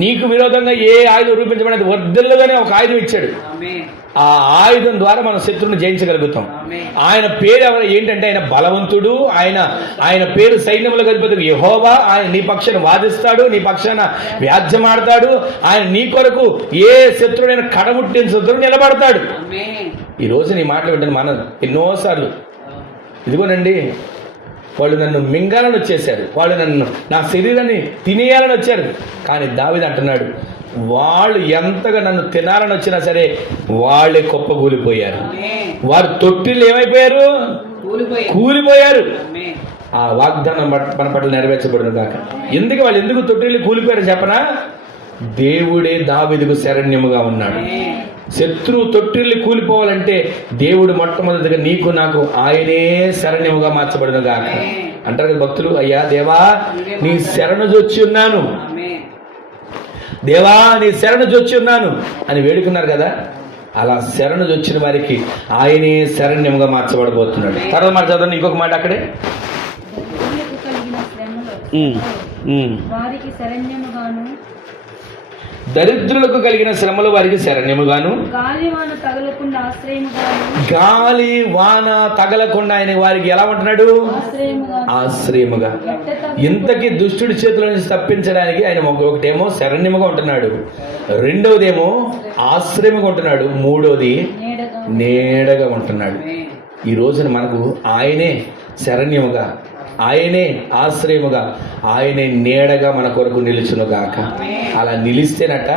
నీకు విరోధంగా ఏ ఆయుధం రూపించబడేది వర్ధిల్లదనే ఒక ఆయుధం ఇచ్చాడు. ఆ ఆయుధం ద్వారా మనం శత్రువుని జయించగలుగుతాం. ఆయన పేరు ఏంటంటే ఆయన బలవంతుడు, ఆయన పేరు సైన్యముల అధిపతి యెహోవా. ఆయన నీ పక్షాన వాదిస్తాడు, నీ పక్షాన వ్యాజ్యమాడతాడు. ఆయన నీ కొరకు ఏ శత్రుడైనా కడముట్టిన శత్రువు నిలబడతాడు. ఈ రోజు నీ మాటలు వింటాను మనం ఎన్నోసార్లు. ఇదిగోనండి, వాళ్ళు నన్ను మింగాలని వచ్చేసారు, వాళ్ళు నన్ను నా శరీరాన్ని తినేయాలని వచ్చారు. కానీ దావీదు అంటున్నాడు, వాళ్ళు ఎంతగా నన్ను తినాలని వచ్చినా సరే వాళ్ళే కుప్పకూలిపోయారు. వారు తొట్టిల్లు ఏమైపోయారు, కూలిపోయారు. ఆ వాగ్దానం మన పట్ల నెరవేర్చబడిన కాక. వాళ్ళు ఎందుకు తొట్టిల్లు కూలిపోయారు చెప్పనా, దేవుడే దావీదుకు శరణ్యముగా ఉన్నాడు. శత్రువు తొట్టిల్లి కూలిపోవాలంటే దేవుడు మొట్టమొదటిగా నీకు నాకు ఆయనే శరణ్యముగా మార్చబడిన గాక. అంటారు కదా భక్తులు, అయ్యా దేవా నీ శరణు జొచ్చి ఉన్నాను, దేవా నీ శరణు జొచ్చి ఉన్నాను అని వేడుకున్నారు కదా. అలా శరణు జొచ్చిన వారికి ఆయనే శరణ్యముగా మార్చబడబోతున్నాడు. తర్వాత మాట చదవండి, ఇంకొక మాట అక్కడే. దరిద్రులకు కలిగిన శ్రమలు వారికి శరణ్యముగాను, గాలి వాన తగలకుండా ఆయన వారికి ఎలా ఉంటున్నాడు, ఆశ్రయముగా. ఇంతకీ దుష్టుడి చేతుల నుంచి తప్పించడానికి ఆయన ఒకటేమో శరణ్యముగా ఉంటున్నాడు, రెండవదేమో ఆశ్రయముగా ఉంటున్నాడు, మూడోది నీడగా ఉంటున్నాడు. ఈ రోజున మనకు ఆయనే శరణ్యముగా, ఆయనే ఆశ్రయముగా, ఆయనే నీడగా మన కొరకు నిలుచునుగాక. అలా నిలిస్తేనట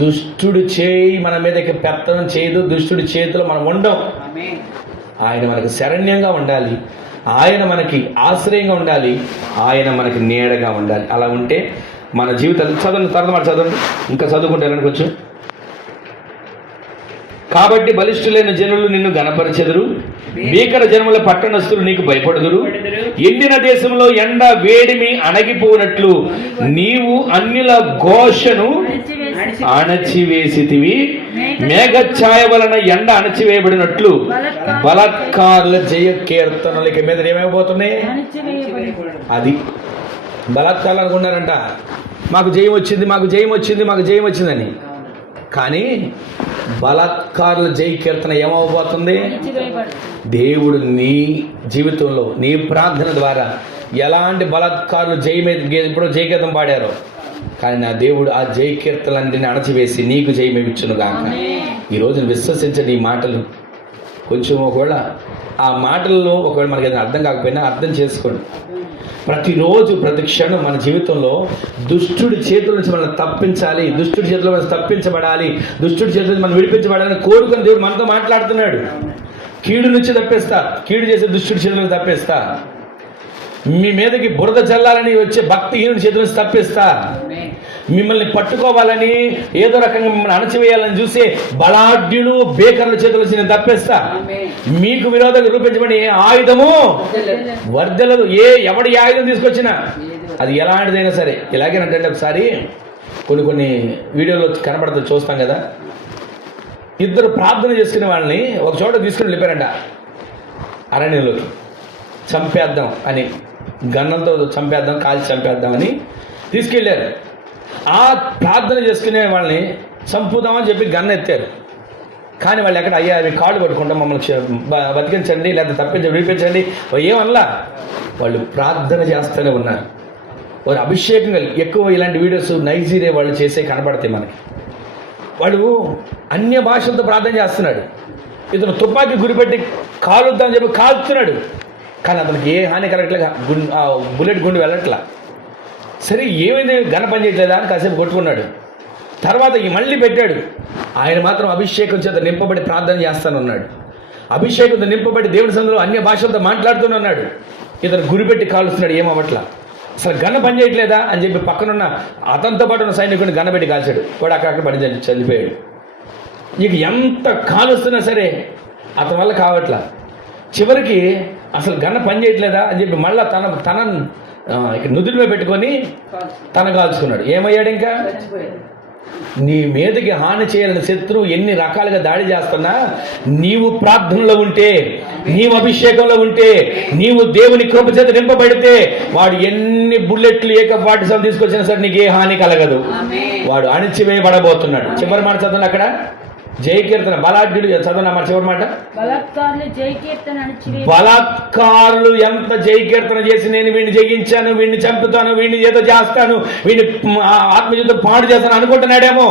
దుష్టుడు చేయి మన మీదకి పెత్తనం చేయదు, దుష్టుడి చేతిలో మనం ఉండం. ఆయన మనకు శరణ్యంగా ఉండాలి, ఆయన మనకి ఆశ్రయంగా ఉండాలి, ఆయన మనకి నీడగా ఉండాలి. అలా ఉంటే మన జీవితాలు చదవండి, ఇంకా చదువుకుంటారని కొంచెం. కాబట్టి బలిష్ఠులైన జనులు నిన్ను గణపరచెదరు, భీకర జనముల పట్టణస్థులు నీకు భయపడుదురు. ఎండిన దేశంలో ఎండ వేడిమి అణగిపోనట్లు నీవు అన్యుల ఘోషను అణచివేసితివి, మేఘఛాయ వలన ఎండ అణచివేయబడినట్లు బలాత్కారుల జయ కీర్తనలు ఇక మీద ఏమైపోతున్నాయి? అది బలాత్కారాలు అనుకున్నారంట, మాకు జయం వచ్చింది, మాకు జయం వచ్చింది, మాకు జయం వచ్చిందని. కానీ బలాత్కారుల జయ కీర్తన ఏమవబోతుంది? దేవుడు నీ జీవితంలో నీ ప్రార్థన ద్వారా ఎలాంటి బలాత్కారులు ఇప్పుడు జయకీర్తన పాడారో, కానీ నా దేవుడు ఆ జయ కీర్తనలన్నింటినీ అణచివేసి నీకు జయమేమిచ్చును గాక. ఈరోజు విశ్వసించండి ఈ మాటలు. కొంచెం ఒకవేళ ఆ మాటల్లో ఒకవేళ మనకి ఏదైనా అర్థం కాకపోయినా అర్థం చేసుకోండి. ప్రతిరోజు ప్రతి క్షణం మన జీవితంలో దుష్టుడి చేతుల నుంచి మనం తప్పించాలి, దుష్టుడి చేతుల నుంచి తప్పించబడాలి, దుష్టుడి చేతుల నుంచి మనం విడిపించబడాలని కోరుకుని దేవుడు మనతో మాట్లాడుతున్నాడు. కీడు నుంచి తప్పిస్తా, కీడు చేసే దుష్టుడి చేతుల నుంచి తప్పిస్తా, మీ మీదకి బురద చల్లాలని వచ్చే భక్తిహీనుడి చేతుల నుంచి తప్పిస్తా, మిమ్మల్ని పట్టుకోవాలని ఏదో రకంగా మిమ్మల్ని అణచివేయాలని చూసే బలాఢ్యులు బేకర్ల చేతుల నుంచి నేను తప్పిస్తా. మీకు విరోధంగా రూపించబడి ఏ ఆయుధము వర్ధలదు. ఎవడి ఆయుధం తీసుకొచ్చినా అది ఎలాంటిదైనా సరే. ఇలాగేనంటే ఒకసారి కొన్ని వీడియోలో కనబడుతుంది, చూస్తాం కదా, ఇద్దరు ప్రార్థన చేసుకునే వాళ్ళని ఒక చోట తీసుకుని వెళ్ళిపోయారంట అరణ్యంలోకి. చంపేద్దాం అని, గన్నంతో చంపేద్దాం, కాల్చి చంపేద్దామని తీసుకెళ్ళారు. ఆ ప్రార్థన చేసుకునే వాళ్ళని చంపుదామని చెప్పి గన్న ఎత్తారు. కానీ వాళ్ళు ఎక్కడ, అయ్యా అవి కాళ్ళు పట్టుకుంటాం, మమ్మల్ని బతికించండి లేదా విడిపించండి ఏమల్లా. వాళ్ళు ప్రార్థన చేస్తూనే ఉన్నారు. వారు అభిషేకం ఎక్కువ. ఇలాంటి వీడియోస్ నైజీరియా వాళ్ళు చేసే కనబడతాయి మనకి. వాడు అన్య భాషలతో ప్రార్థన చేస్తున్నాడు. ఇతను తుపాకీ గురిపెట్టి కాలుద్దామని చెప్పి కాల్చుతున్నాడు. కానీ అతనికి ఏ హాని కలగట్లేక బుల్లెట్ గుండు వెళ్ళట్లా. సరే ఏమైంది, గన పని చేయట్లేదా అని కాసేపు కొట్టుకున్నాడు. తర్వాత మళ్ళీ పెట్టాడు. ఆయన మాత్రం అభిషేకం చేత నింపబడి ప్రార్థన చేస్తానున్నాడు. అభిషేకంతో నింపబడి దేవుడి సందులో అన్య భాషలతో మాట్లాడుతూనే. ఇతను గురిపెట్టి కాలుస్తున్నాడు, ఏమవట్లా. అసలు గన్న పని చేయట్లేదా అని చెప్పి పక్కనున్న అతనితో పాటు ఉన్న సైనికుడిని గన్నబెట్టి కాల్చాడు. వాడు అక్కడక్కడ పని చనిపోయాడు. ఇక ఎంత కాలుస్తున్నా సరే అతని వల్ల కావట్లా. చివరికి అసలు గన్న పని చేయట్లేదా అని చెప్పి మళ్ళీ తన నుదుటిలో పెట్టుకొని తన కాల్చుకున్నాడు. ఏమయ్యాడు? ఇంకా నీ మీదకి హాని చేయాలని శత్రువు ఎన్ని రకాలుగా దాడి చేస్తున్నా, నీవు ప్రార్థనలో ఉంటే, నీవు అభిషేకంలో ఉంటే, నీవు దేవుని కృప చేత నింపబడితే, వాడు ఎన్ని బుల్లెట్లు ఏకపాటి తీసుకొచ్చినా సరే నీకు ఏ హాని కలగదు. వాడు అణిచివేయబడబోతున్నాడు. చివరి మాట చదవండి అక్కడ, జయ కీర్తన. బలాఢ్యుడు చదవనా మరి చివరి మాట. బలాత్కారులు ఎంత జయ కీర్తన చేసి నేను వీడిని జయించాను, వీడిని చంపుతాను, వీడిని ఏదో చేస్తాను, వీడిని ఆత్మజీవితం పాడు చేస్తాను అనుకుంటున్నాడేమో.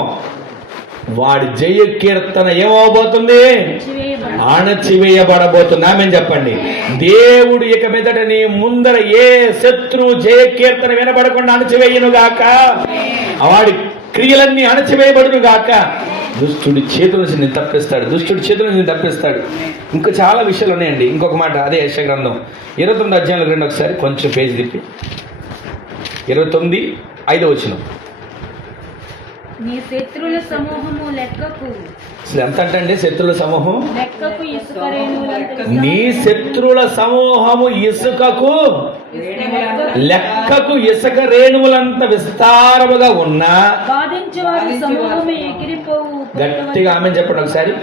వాడి జయ కీర్తన ఏమవబోతుంది? అణచివేయబడబోతుంది. ఆమేన్ చెప్పండి. దేవుడు ఇక మీదట నీ ముందర ఏ శత్రువు జయ కీర్తన వినబడకుండా అణచివేయను గాక. వాడి క్రియలన్నీ అణచివేయబడును గాక. దుష్టుడి చేతుల నుంచి నేను తప్పిస్తాడు, దుష్టుడి చేతుల నుంచి తప్పిస్తాడు. ఇంకా చాలా విషయాలు ఉన్నాయండి. ఇంకొక మాట, అదే యెషయా గ్రంథం 29 అధ్యాయంలో రండి ఒకసారి, కొంచెం పేజీ తిప్పి. 29:5 వచనం. నీ శత్రువుల సమూహము లెక్కకు. అసలు ఎంత అంటే శత్రువుల సమూహం లెక్కకు ఇసుక రేణువులంత. నీ శత్రువుల సమూహము లెక్కకు ఇసుక రేణువులంత విస్తారముగా ఉన్నా బాధించేవారి సమూహము ఎగిరిపోవు. గట్టిగా ఆమెను చెప్పండి ఒకసారి.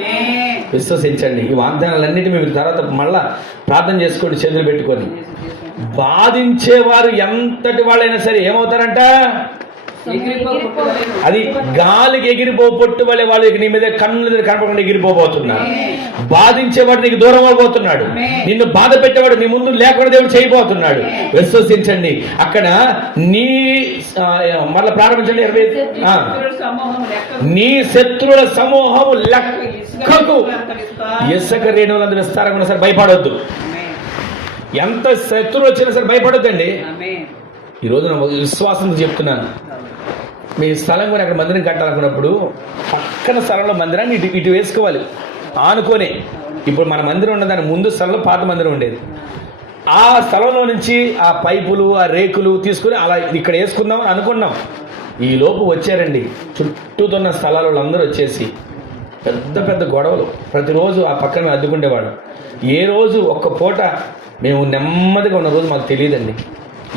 విశ్వసించండి. ఈ వాగ్దానాలన్నిటి మీరు తర్వాత మళ్ళా ప్రార్థన చేసుకోండి చేతులు పెట్టుకొని. బాధించేవారు ఎంతటి వాళ్ళైనా సరే ఏమవుతారంట? అది గాలికి ఎగిరిపో పొట్టు వలె వాళ్ళు నీ మీద కన్నుల కనపడకుండా ఎగిరిపోబోతున్నారు. బాధించేవాడు నీకు దూరం అయిపోతున్నాడు. నిన్ను బాధ పెట్టేవాడు నీ ముందు లేకుండా దేవుడు చేయబోతున్నాడు. విశ్వసించండి. అక్కడ నీ మళ్ళీ ప్రారంభించండి. నీ శత్రువుల సమూహము లెక్కకు ఇసుక రేణువులంత విస్తారంగా ఉన్నా సరే భయపడవద్దు. ఎంత శత్రువు వచ్చినా సరే భయపడొద్దండి. ఈరోజు నేను విశ్వాసంతో చెప్తున్నాను. మీ స్థలం కొని అక్కడ మందిరం కట్టాలనుకున్నప్పుడు పక్కన స్థలంలో మందిరాన్ని ఇటు వేసుకోవాలి ఆనుకోనే. ఇప్పుడు మన మందిరం ఉన్న దాని ముందు స్థలంలో పాత మందిరం ఉండేది. ఆ స్థలంలో నుంచి ఆ పైపులు ఆ రేకులు తీసుకుని అలా ఇక్కడ వేసుకుందాం అని అనుకున్నాం. ఈ లోపు వచ్చారండి చుట్టూతున్న స్థలాల అందరూ వచ్చేసి పెద్ద పెద్ద గొడవలు. ప్రతిరోజు ఆ పక్కన మేము అద్దుకుండేవాడు. ఏ రోజు ఒక్క పూట మేము నెమ్మదిగా ఉన్న రోజు మాకు తెలియదండి.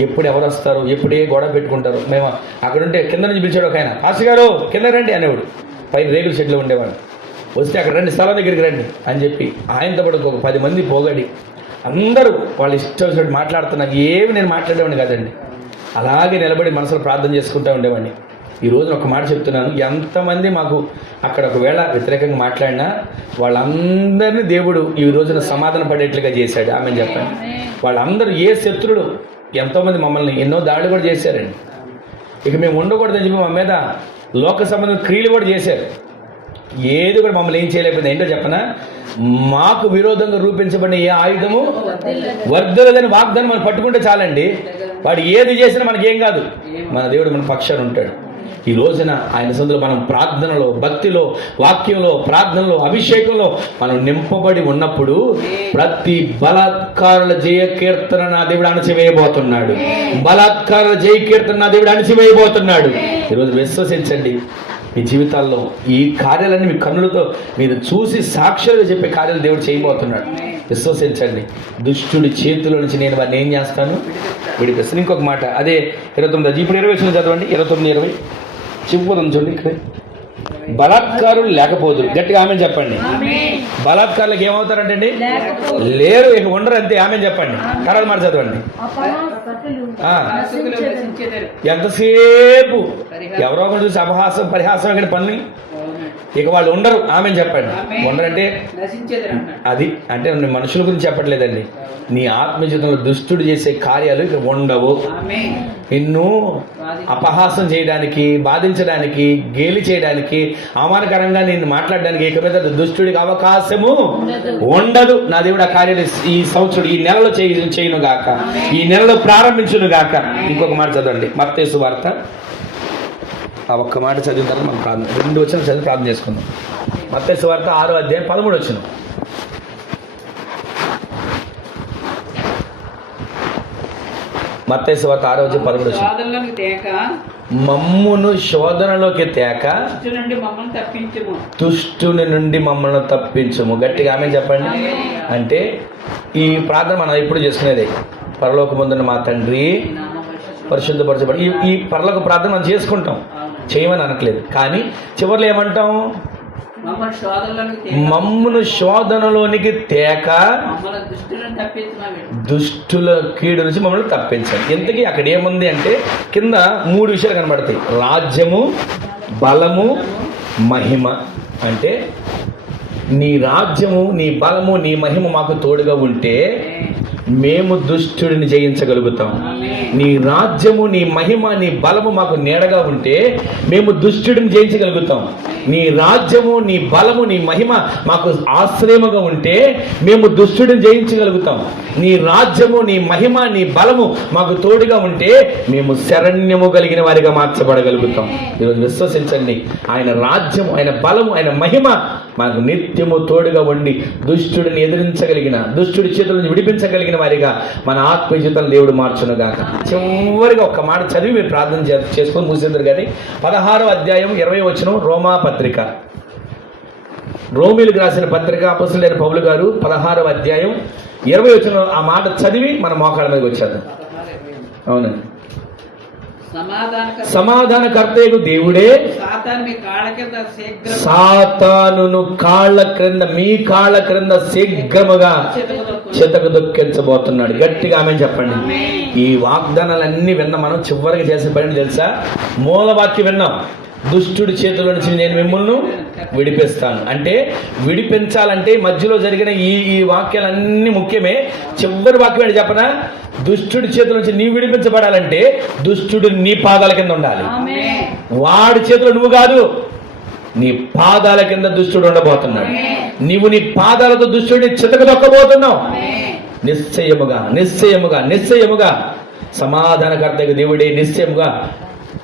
ఎప్పుడు ఎవరు వస్తారు, ఎప్పుడే గొడవ పెట్టుకుంటారు. మేము అక్కడ ఉంటే కింద నుంచి పిలిచాడు ఒక ఆయన, పాస్టర్ గారు కింద రండి అనేవాడు. పైన రేకుల షెడ్లో ఉండేవాడు. వస్తే అక్కడ రండి, స్థలం దగ్గరికి రండి అని చెప్పి ఆయనతో పాటు ఒక 10 మంది పోగడి అందరూ వాళ్ళు ఇష్టం వచ్చినట్టు మాట్లాడుతున్నారు. ఏమి నేను మాట్లాడేవాడిని కాదండి, అలాగే నిలబడి మనసులో ప్రార్థన చేసుకుంటూ ఉండేవాడిని. ఈ రోజు ఒక మాట చెప్తున్నాను, ఎంతమంది మాకు అక్కడ ఒకవేళ వ్యతిరేకంగా మాట్లాడినా వాళ్ళందరినీ దేవుడు ఈ రోజున సమాధాన పడేట్లుగా చేశాడు. ఆమె చెప్పండి. వాళ్ళందరూ ఏ శత్రుడు, ఎంతోమంది మమ్మల్ని ఎన్నో దాడులు కూడా చేశారండి. ఇక మేము ఉండకూడదని చెప్పి మా మీద లోక సంబంధం క్రియలు కూడా చేశారు. ఏది కూడా మమ్మల్ని ఏం చేయలేకపోయింది. ఏంటో చెప్పనా, మాకు విరోధంగా రూపించబడిన ఏ ఆయుధము వర్ధలదని వాగ్దానం మనం పట్టుకుంటే చాలండి. వాడు ఏది చేసినా మనకేం కాదు, మన దేవుడు మన పక్షాన ఉంటాడు. ఈ రోజున ఆయన సందులో మనం ప్రార్థనలో, భక్తిలో, వాక్యంలో, ప్రార్థనలో, అభిషేకంలో మనం నింపబడి ఉన్నప్పుడు ప్రతి బలాత్కారుల జయ కీర్తన నా దేవుడు అణచివేయబోతున్నాడు. బలాత్కారుల జయ కీర్తన నా దేవుడు అణచివేయబోతున్నాడు. ఈరోజు విశ్వసించండి, మీ జీవితాల్లో ఈ కార్యాలన్నీ మీ కన్నులతో మీరు చూసి సాక్షులుగా చెప్పే కార్యాలు దేవుడు చేయబోతున్నాడు. విశ్వసించండి. దుష్టుడి చేతిలో నుంచి నేను వారిని ఏం చేస్తాను, విడిపిస్తాను. ఇంకొక మాట అదే 29, ఇప్పుడు 20 వచ్చిన చదవండి. 29, 20 చెప్పుకోదాం చూడండి. ఇక్కడ బలాత్కారులు లేకపోదురు. గట్టిగా ఆమె చెప్పండి. బలాత్కారులకు ఏమవుతారంటే అండి, లేరు, ఇక ఉండరు, అంతే. ఆమె చెప్పండి. తర్వాత మాట చదవండి. ఎంతసేపు ఎవరో ఒకరు చూసి అపహాసం పరిహాసం ఇక్కడ పనులు, ఇక వాళ్ళు ఉండరు. ఆమె చెప్పండి. ఉండరంటే అది అంటే మనుషుల గురించి చెప్పట్లేదండి, నీ ఆత్మ జీవితంలో దుష్టుడు చేసే కార్యాలు ఇక్కడ ఉండవు. నిన్ను అపహాసం చేయడానికి, బాధించడానికి, గేలి చేయడానికి, అవమానకరంగా నిన్ను మాట్లాడడానికి ఇక మీద దుష్టుడికి అవకాశము ఉండదు. నా దేవుడు ఆ కార్యాలు ఈ సంవత్సరం, ఈ నెలలో చేయను గాక, ఈ నెలలో ప్రారంభించును గాక. ఇంకొక మాట చదవండి, మత్తయి సువార్త. ఆ ఒక్క మాట చదివిన తర్వాత మనం ప్రార్థన 2 వచనాలు చదివి ప్రార్థన చేసుకుందాం. మత్తయి సువార్త 6వ అధ్యాయం 13 వచనం. మత్తయి సువార్త 6వ అధ్యాయం 13 వచనం. మమ్మును శోధనలోకి తేక దుష్టుని నుండి మమ్మల్ని తప్పించుము. గట్టిగా ఆమె చెప్పండి. అంటే ఈ ప్రార్థన మనం ఎప్పుడు చేసుకునేది, పరలోకమందున్న మా తండ్రి పరిశుద్ధపరచబడి, ఈ పరలోక ప్రార్థన మనం చేసుకుంటాం, చేయమని అనట్లేదు. కానీ చివరిలో ఏమంటాం, మమ్మును శోధనలోనికి తేక దుష్టుల కీడు నుంచి మమ్మల్ని తప్పించాలి. ఇంతకీ అక్కడ ఏముంది అంటే కింద 3 విషయాలు కనబడతాయి. రాజ్యము, బలము, మహిమ. అంటే నీ రాజ్యము, నీ బలము, నీ మహిమ మాకు తోడుగా ఉంటే మేము దుష్టుడిని జయించగలుగుతాం. నీ రాజ్యము, నీ మహిమ, నీ బలము మాకు నీడగా ఉంటే మేము దుష్టుడిని జయించగలుగుతాం. నీ రాజ్యము, నీ బలము, నీ మహిమ మాకు ఆశ్రయముగా ఉంటే మేము దుష్టుడిని జయించగలుగుతాం. నీ రాజ్యము, నీ మహిమ, నీ బలము మాకు తోడుగా ఉంటే మేము శరణ్యము కలిగిన వారిగా మార్చబడగలుగుతాం. ఈరోజు విశ్వసించండి, ఆయన రాజ్యము, ఆయన బలము, ఆయన మహిమ మాకు నిత్యము తోడుగా ఉండి దుష్టుడిని ఎదిరించగలిగిన, దుష్టుడి చేతుల నుంచి విడిపించగలిగిన వారిగా మన ఆత్మ జీవితం దేవుడు మార్చునుగాక. చివరిగా ఒక్క మాట చదివి మీరు ప్రార్థన చేసుకొని మూసేద్దరు. కానీ 16వ అధ్యాయం 20 వచనం, రోమా పత్రిక, రోమీలకు రాసిన పత్రిక, అపొస్తలుడైన పౌలు గారు 16వ అధ్యాయం 20 వచనం ఆ మాట చదివి మన మోకాళ్ళ మీదకి వచ్చేద్దాం. అవునండి. సమాధానకర్తయగు దేవుడే సాతానును కాళ్ళ క్రింద, మీ కాళ్ళ క్రింద శీఘ్రముగా చితకు దొక్కించబోతున్నాడు. గట్టిగా ఆమె చెప్పండి. ఈ వాగ్దానాలన్నీ విన్నాం మనం. చివరికి చేసిన పని తెలుసా, మూలవాక్యం విన్నాం. దుష్టుడి చేతుల నుంచి నేను మిమ్మల్ని విడిపిస్తాను. అంటే విడిపించాలంటే మధ్యలో జరిగిన ఈ వాక్యాలన్నీ ముఖ్యమే. చివరి వాక్యం ఏంటి చెప్పనా, దుష్టుడి చేతుల నుంచి నీవు విడిపించబడాలంటే దుష్టుడు నీ పాదాల కింద ఉండాలి. వాడి చేతిలో నువ్వు కాదు, నీ పాదాల కింద దుష్టుడు ఉండబోతున్నాడు. నీవు నీ పాదాలతో దుష్టుడిని చితక దొక్కబోతున్నావు. నిశ్చయముగా నిశ్చయముగా నిశ్చయముగా సమాధానకర్తకు దేవుడే నిశ్చయముగా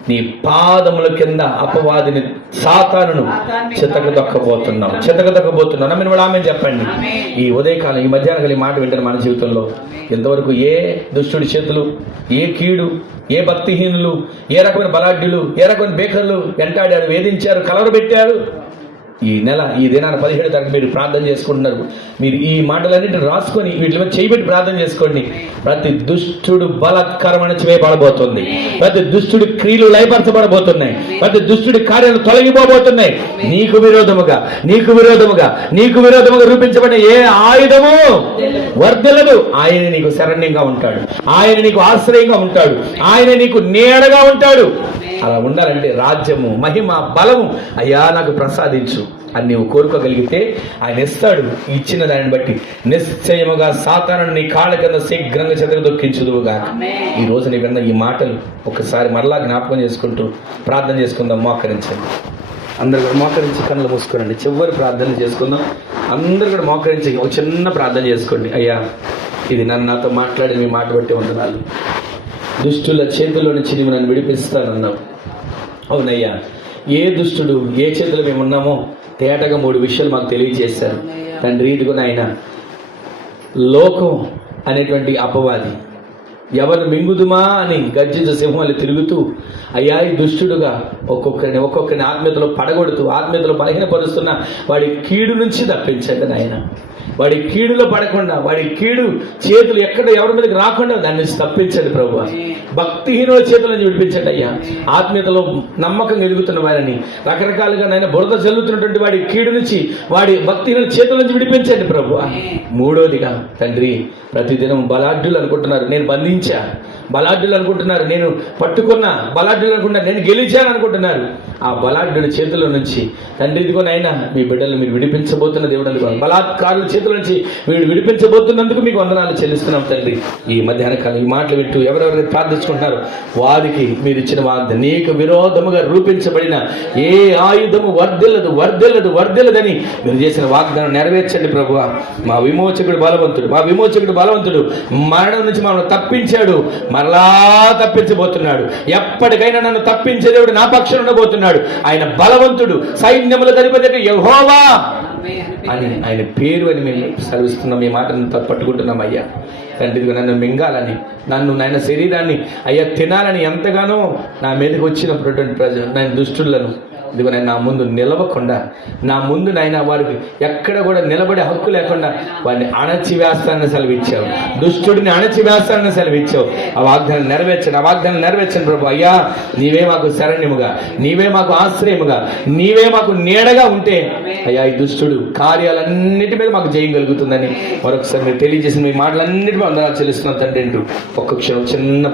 నీ పాదముల కింద అపవాదిని, సాతానును చితకదొక్కబోతున్నాం. నమ్మిన వాడు ఆమె చెప్పండి. ఈ ఉదయకాలం, ఈ మధ్యాహ్నం కలిగి మాట వింటారు. మన జీవితంలో ఇంతవరకు ఏ దుష్టుడి చేతులు, ఏ కీడు, ఏ భక్తిహీనులు, ఏ రకమైన బలాఢ్యులు, ఏ రకమైన బేకర్లు వెంటాడారు, వేధించారు, కలవరబెట్టారు. ఈ నెల ఈ దినాన 17వ తారీఖు మీరు ప్రార్థన చేసుకుంటున్నారు. మీరు ఈ మాటలన్నింటిని రాసుకొని వీటి మీద చేయబెట్టి ప్రార్థన చేసుకోండి. ప్రతి దుష్టుడు బలాత్కారం అణచివేయబడబోతుంది. ప్రతి దుష్టుడి క్రియలు లయపరచబడబోతున్నాయి. ప్రతి దుష్టుడి కార్యాలు తొలగిపోబోతున్నాయి. నీకు విరోధముగా రూపించబడిన ఏ ఆయుధము వర్ధిల్లదు. ఆయన నీకు శరణ్యంగా ఉంటాడు. ఆయన నీకు ఆశ్రయంగా ఉంటాడు. ఆయన నీకు నీడగా ఉంటాడు. అలా ఉండాలంటే రాజ్యము, మహిమ, బలము అయ్యా నాకు ప్రసాదించు అని నీవు కోరుకోగలిగితే ఆయన ఇస్తాడు. ఇచ్చిన దానిని బట్టి నిశ్చయముగా సాతానుని నీ కాళ్ళ కింద శీఘ్రంగా చెదరదొక్కించుదువుగా. ఈ రోజు నీ విన్న ఈ మాటలు ఒకసారి మరలా జ్ఞాపకం చేసుకుంటూ ప్రార్థన చేసుకుందాం. మోకరించండి. అందరు కూడా మోకరించి కన్నులు మూసుకోనండి. చివరి ప్రార్థన చేసుకుందాం. అందరు కూడా మోకరించి ఒక చిన్న ప్రార్థన చేసుకోండి. అయ్యా, ఇది నాతో మాట్లాడి మీ మాట బట్టి వందనాలు. దుష్టుల చేతుల్లో నుంచి నీవు నన్ను విడిపిస్తానన్నావు. అవునయ్యా, ఏ దుష్టుడు ఏ చేతులు మేము ఉన్నామో తేటగా 3 విషయాలు మాకు తెలియజేశారు తండ్రి. ఇదిగో నాయన, లోకం అనేటువంటి అపవాది ఎవరు మింగుదుమా అని గర్జించే సింహాలు తిరుగుతూ అయ్యా ఈ దుష్టుడుగా ఒక్కొక్కరిని ఆత్మీయతలో పడగొడుతూ ఆత్మీయతలో బలహీనపరుస్తున్న వాడి కీడు నుంచి తప్పించండి నాయన. వాడి కీడులో పడకుండా, వాడి కీడు చేతులు ఎక్కడ ఎవరి మీదకి రాకుండా దాని నుంచి తప్పించండి ప్రభువా. భక్తిహీనుల చేతుల నుంచి విడిపించండి అయ్యా. ఆత్మీయతలో నమ్మకం ఎదుగుతున్న వారిని రకరకాలుగా నాయన బురద చల్లుతున్నటువంటి వాడి కీడు నుంచి, వాడి భక్తిహీనుల చేతుల నుంచి విడిపించండి ప్రభువా. 3వదిగా తండ్రి, ప్రతిదినం బలాఢ్యులు అనుకుంటున్నారు నేను బంధించా, బలాఢ్యులు అనుకుంటున్నారు నేను పట్టుకున్నా, బలాఢ్యులు అనుకుంటున్నారు నేను గెలిచాను అనుకుంటున్నారు. ఆ బలాఢ్యుడి చేతుల నుంచి తండ్రి ఇదిగో నాయన మీ బిడ్డలు మీరు విడిపించబోతున్న దేవుడు అనుకో. బలాత్కారుల చేతుల నుంచి మీరు విడిపించబోతున్నందుకు మీకు వందనాలు చెల్లిస్తున్నాం తండ్రి. ఈ మధ్యాహ్న కాలం ఈ మాటలు వింటూ ఎవరెవరు ప్రార్థించుకుంటున్నారు వారికి మీరు ఇచ్చిన వాగ్దానం, నీకు విరోధముగా రూపించబడిన ఏ ఆయుధము వర్ధిల్లదని మీరు చేసిన వాగ్దానం నెరవేర్చండి ప్రభువా. మా విమోచకుడు బలవంతుడు మరణం నుంచి మమ్మల్ని తప్పించాడు, మరలా తప్పించబోతున్నాడు. ఎప్పటికైనా నన్ను తప్పించే దేవుడు నా పక్షాన ఉండబోతున్నాడు. ఆయన బలవంతుడు, సైన్యములకు అధిపతి యెహోవా అని ఆయన పేరు అని మేము సెలవిస్తున్నాం. ఈ మాటను పట్టుకుంటున్నాం అయ్యా. తండ్రి నన్ను మింగాలని, నన్ను నాయన శరీరాన్ని అయ్యా తినాలని ఎంతగానో నా మీదకి వచ్చినటువంటి ప్రజలు నేను దుష్టులను ఇదిగో నేను నా ముందు నిలవకుండా, నా ముందు నాయన వారికి ఎక్కడ కూడా నిలబడే హక్కు లేకుండా వాడిని అణచివేస్తానని సెలవిచ్చావు. దుష్టుడిని అణచివేస్తానని సెలవిచ్చావు. ఆ వాగ్దానం నెరవేర్చండి ప్రభు. అయ్యా, నీవే మాకు శరణ్యముగా, నీవే మాకు ఆశ్రయముగా, నీవే మాకు నీడగా ఉంటే అయ్యా ఈ దుష్టుడు కార్యాలన్నిటి మీద మాకు జయం కలుగుతుందని మరొకసారి మీరు తెలియజేసిన మీ మాటలన్నిటి వందనాలు చెల్లిస్తున్నాం తండ్రి అంటూ ఒక్క క్షణం చిన్న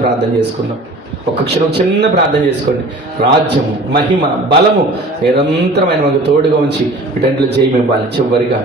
ప్రార్థన చేసుకోండి. రాజ్యము, మహిమ, బలము నిరంతరమైన మాకు తోడుగా ఉంచి వీటంట్లో జయం ఇవ్వాలి. చివరిగా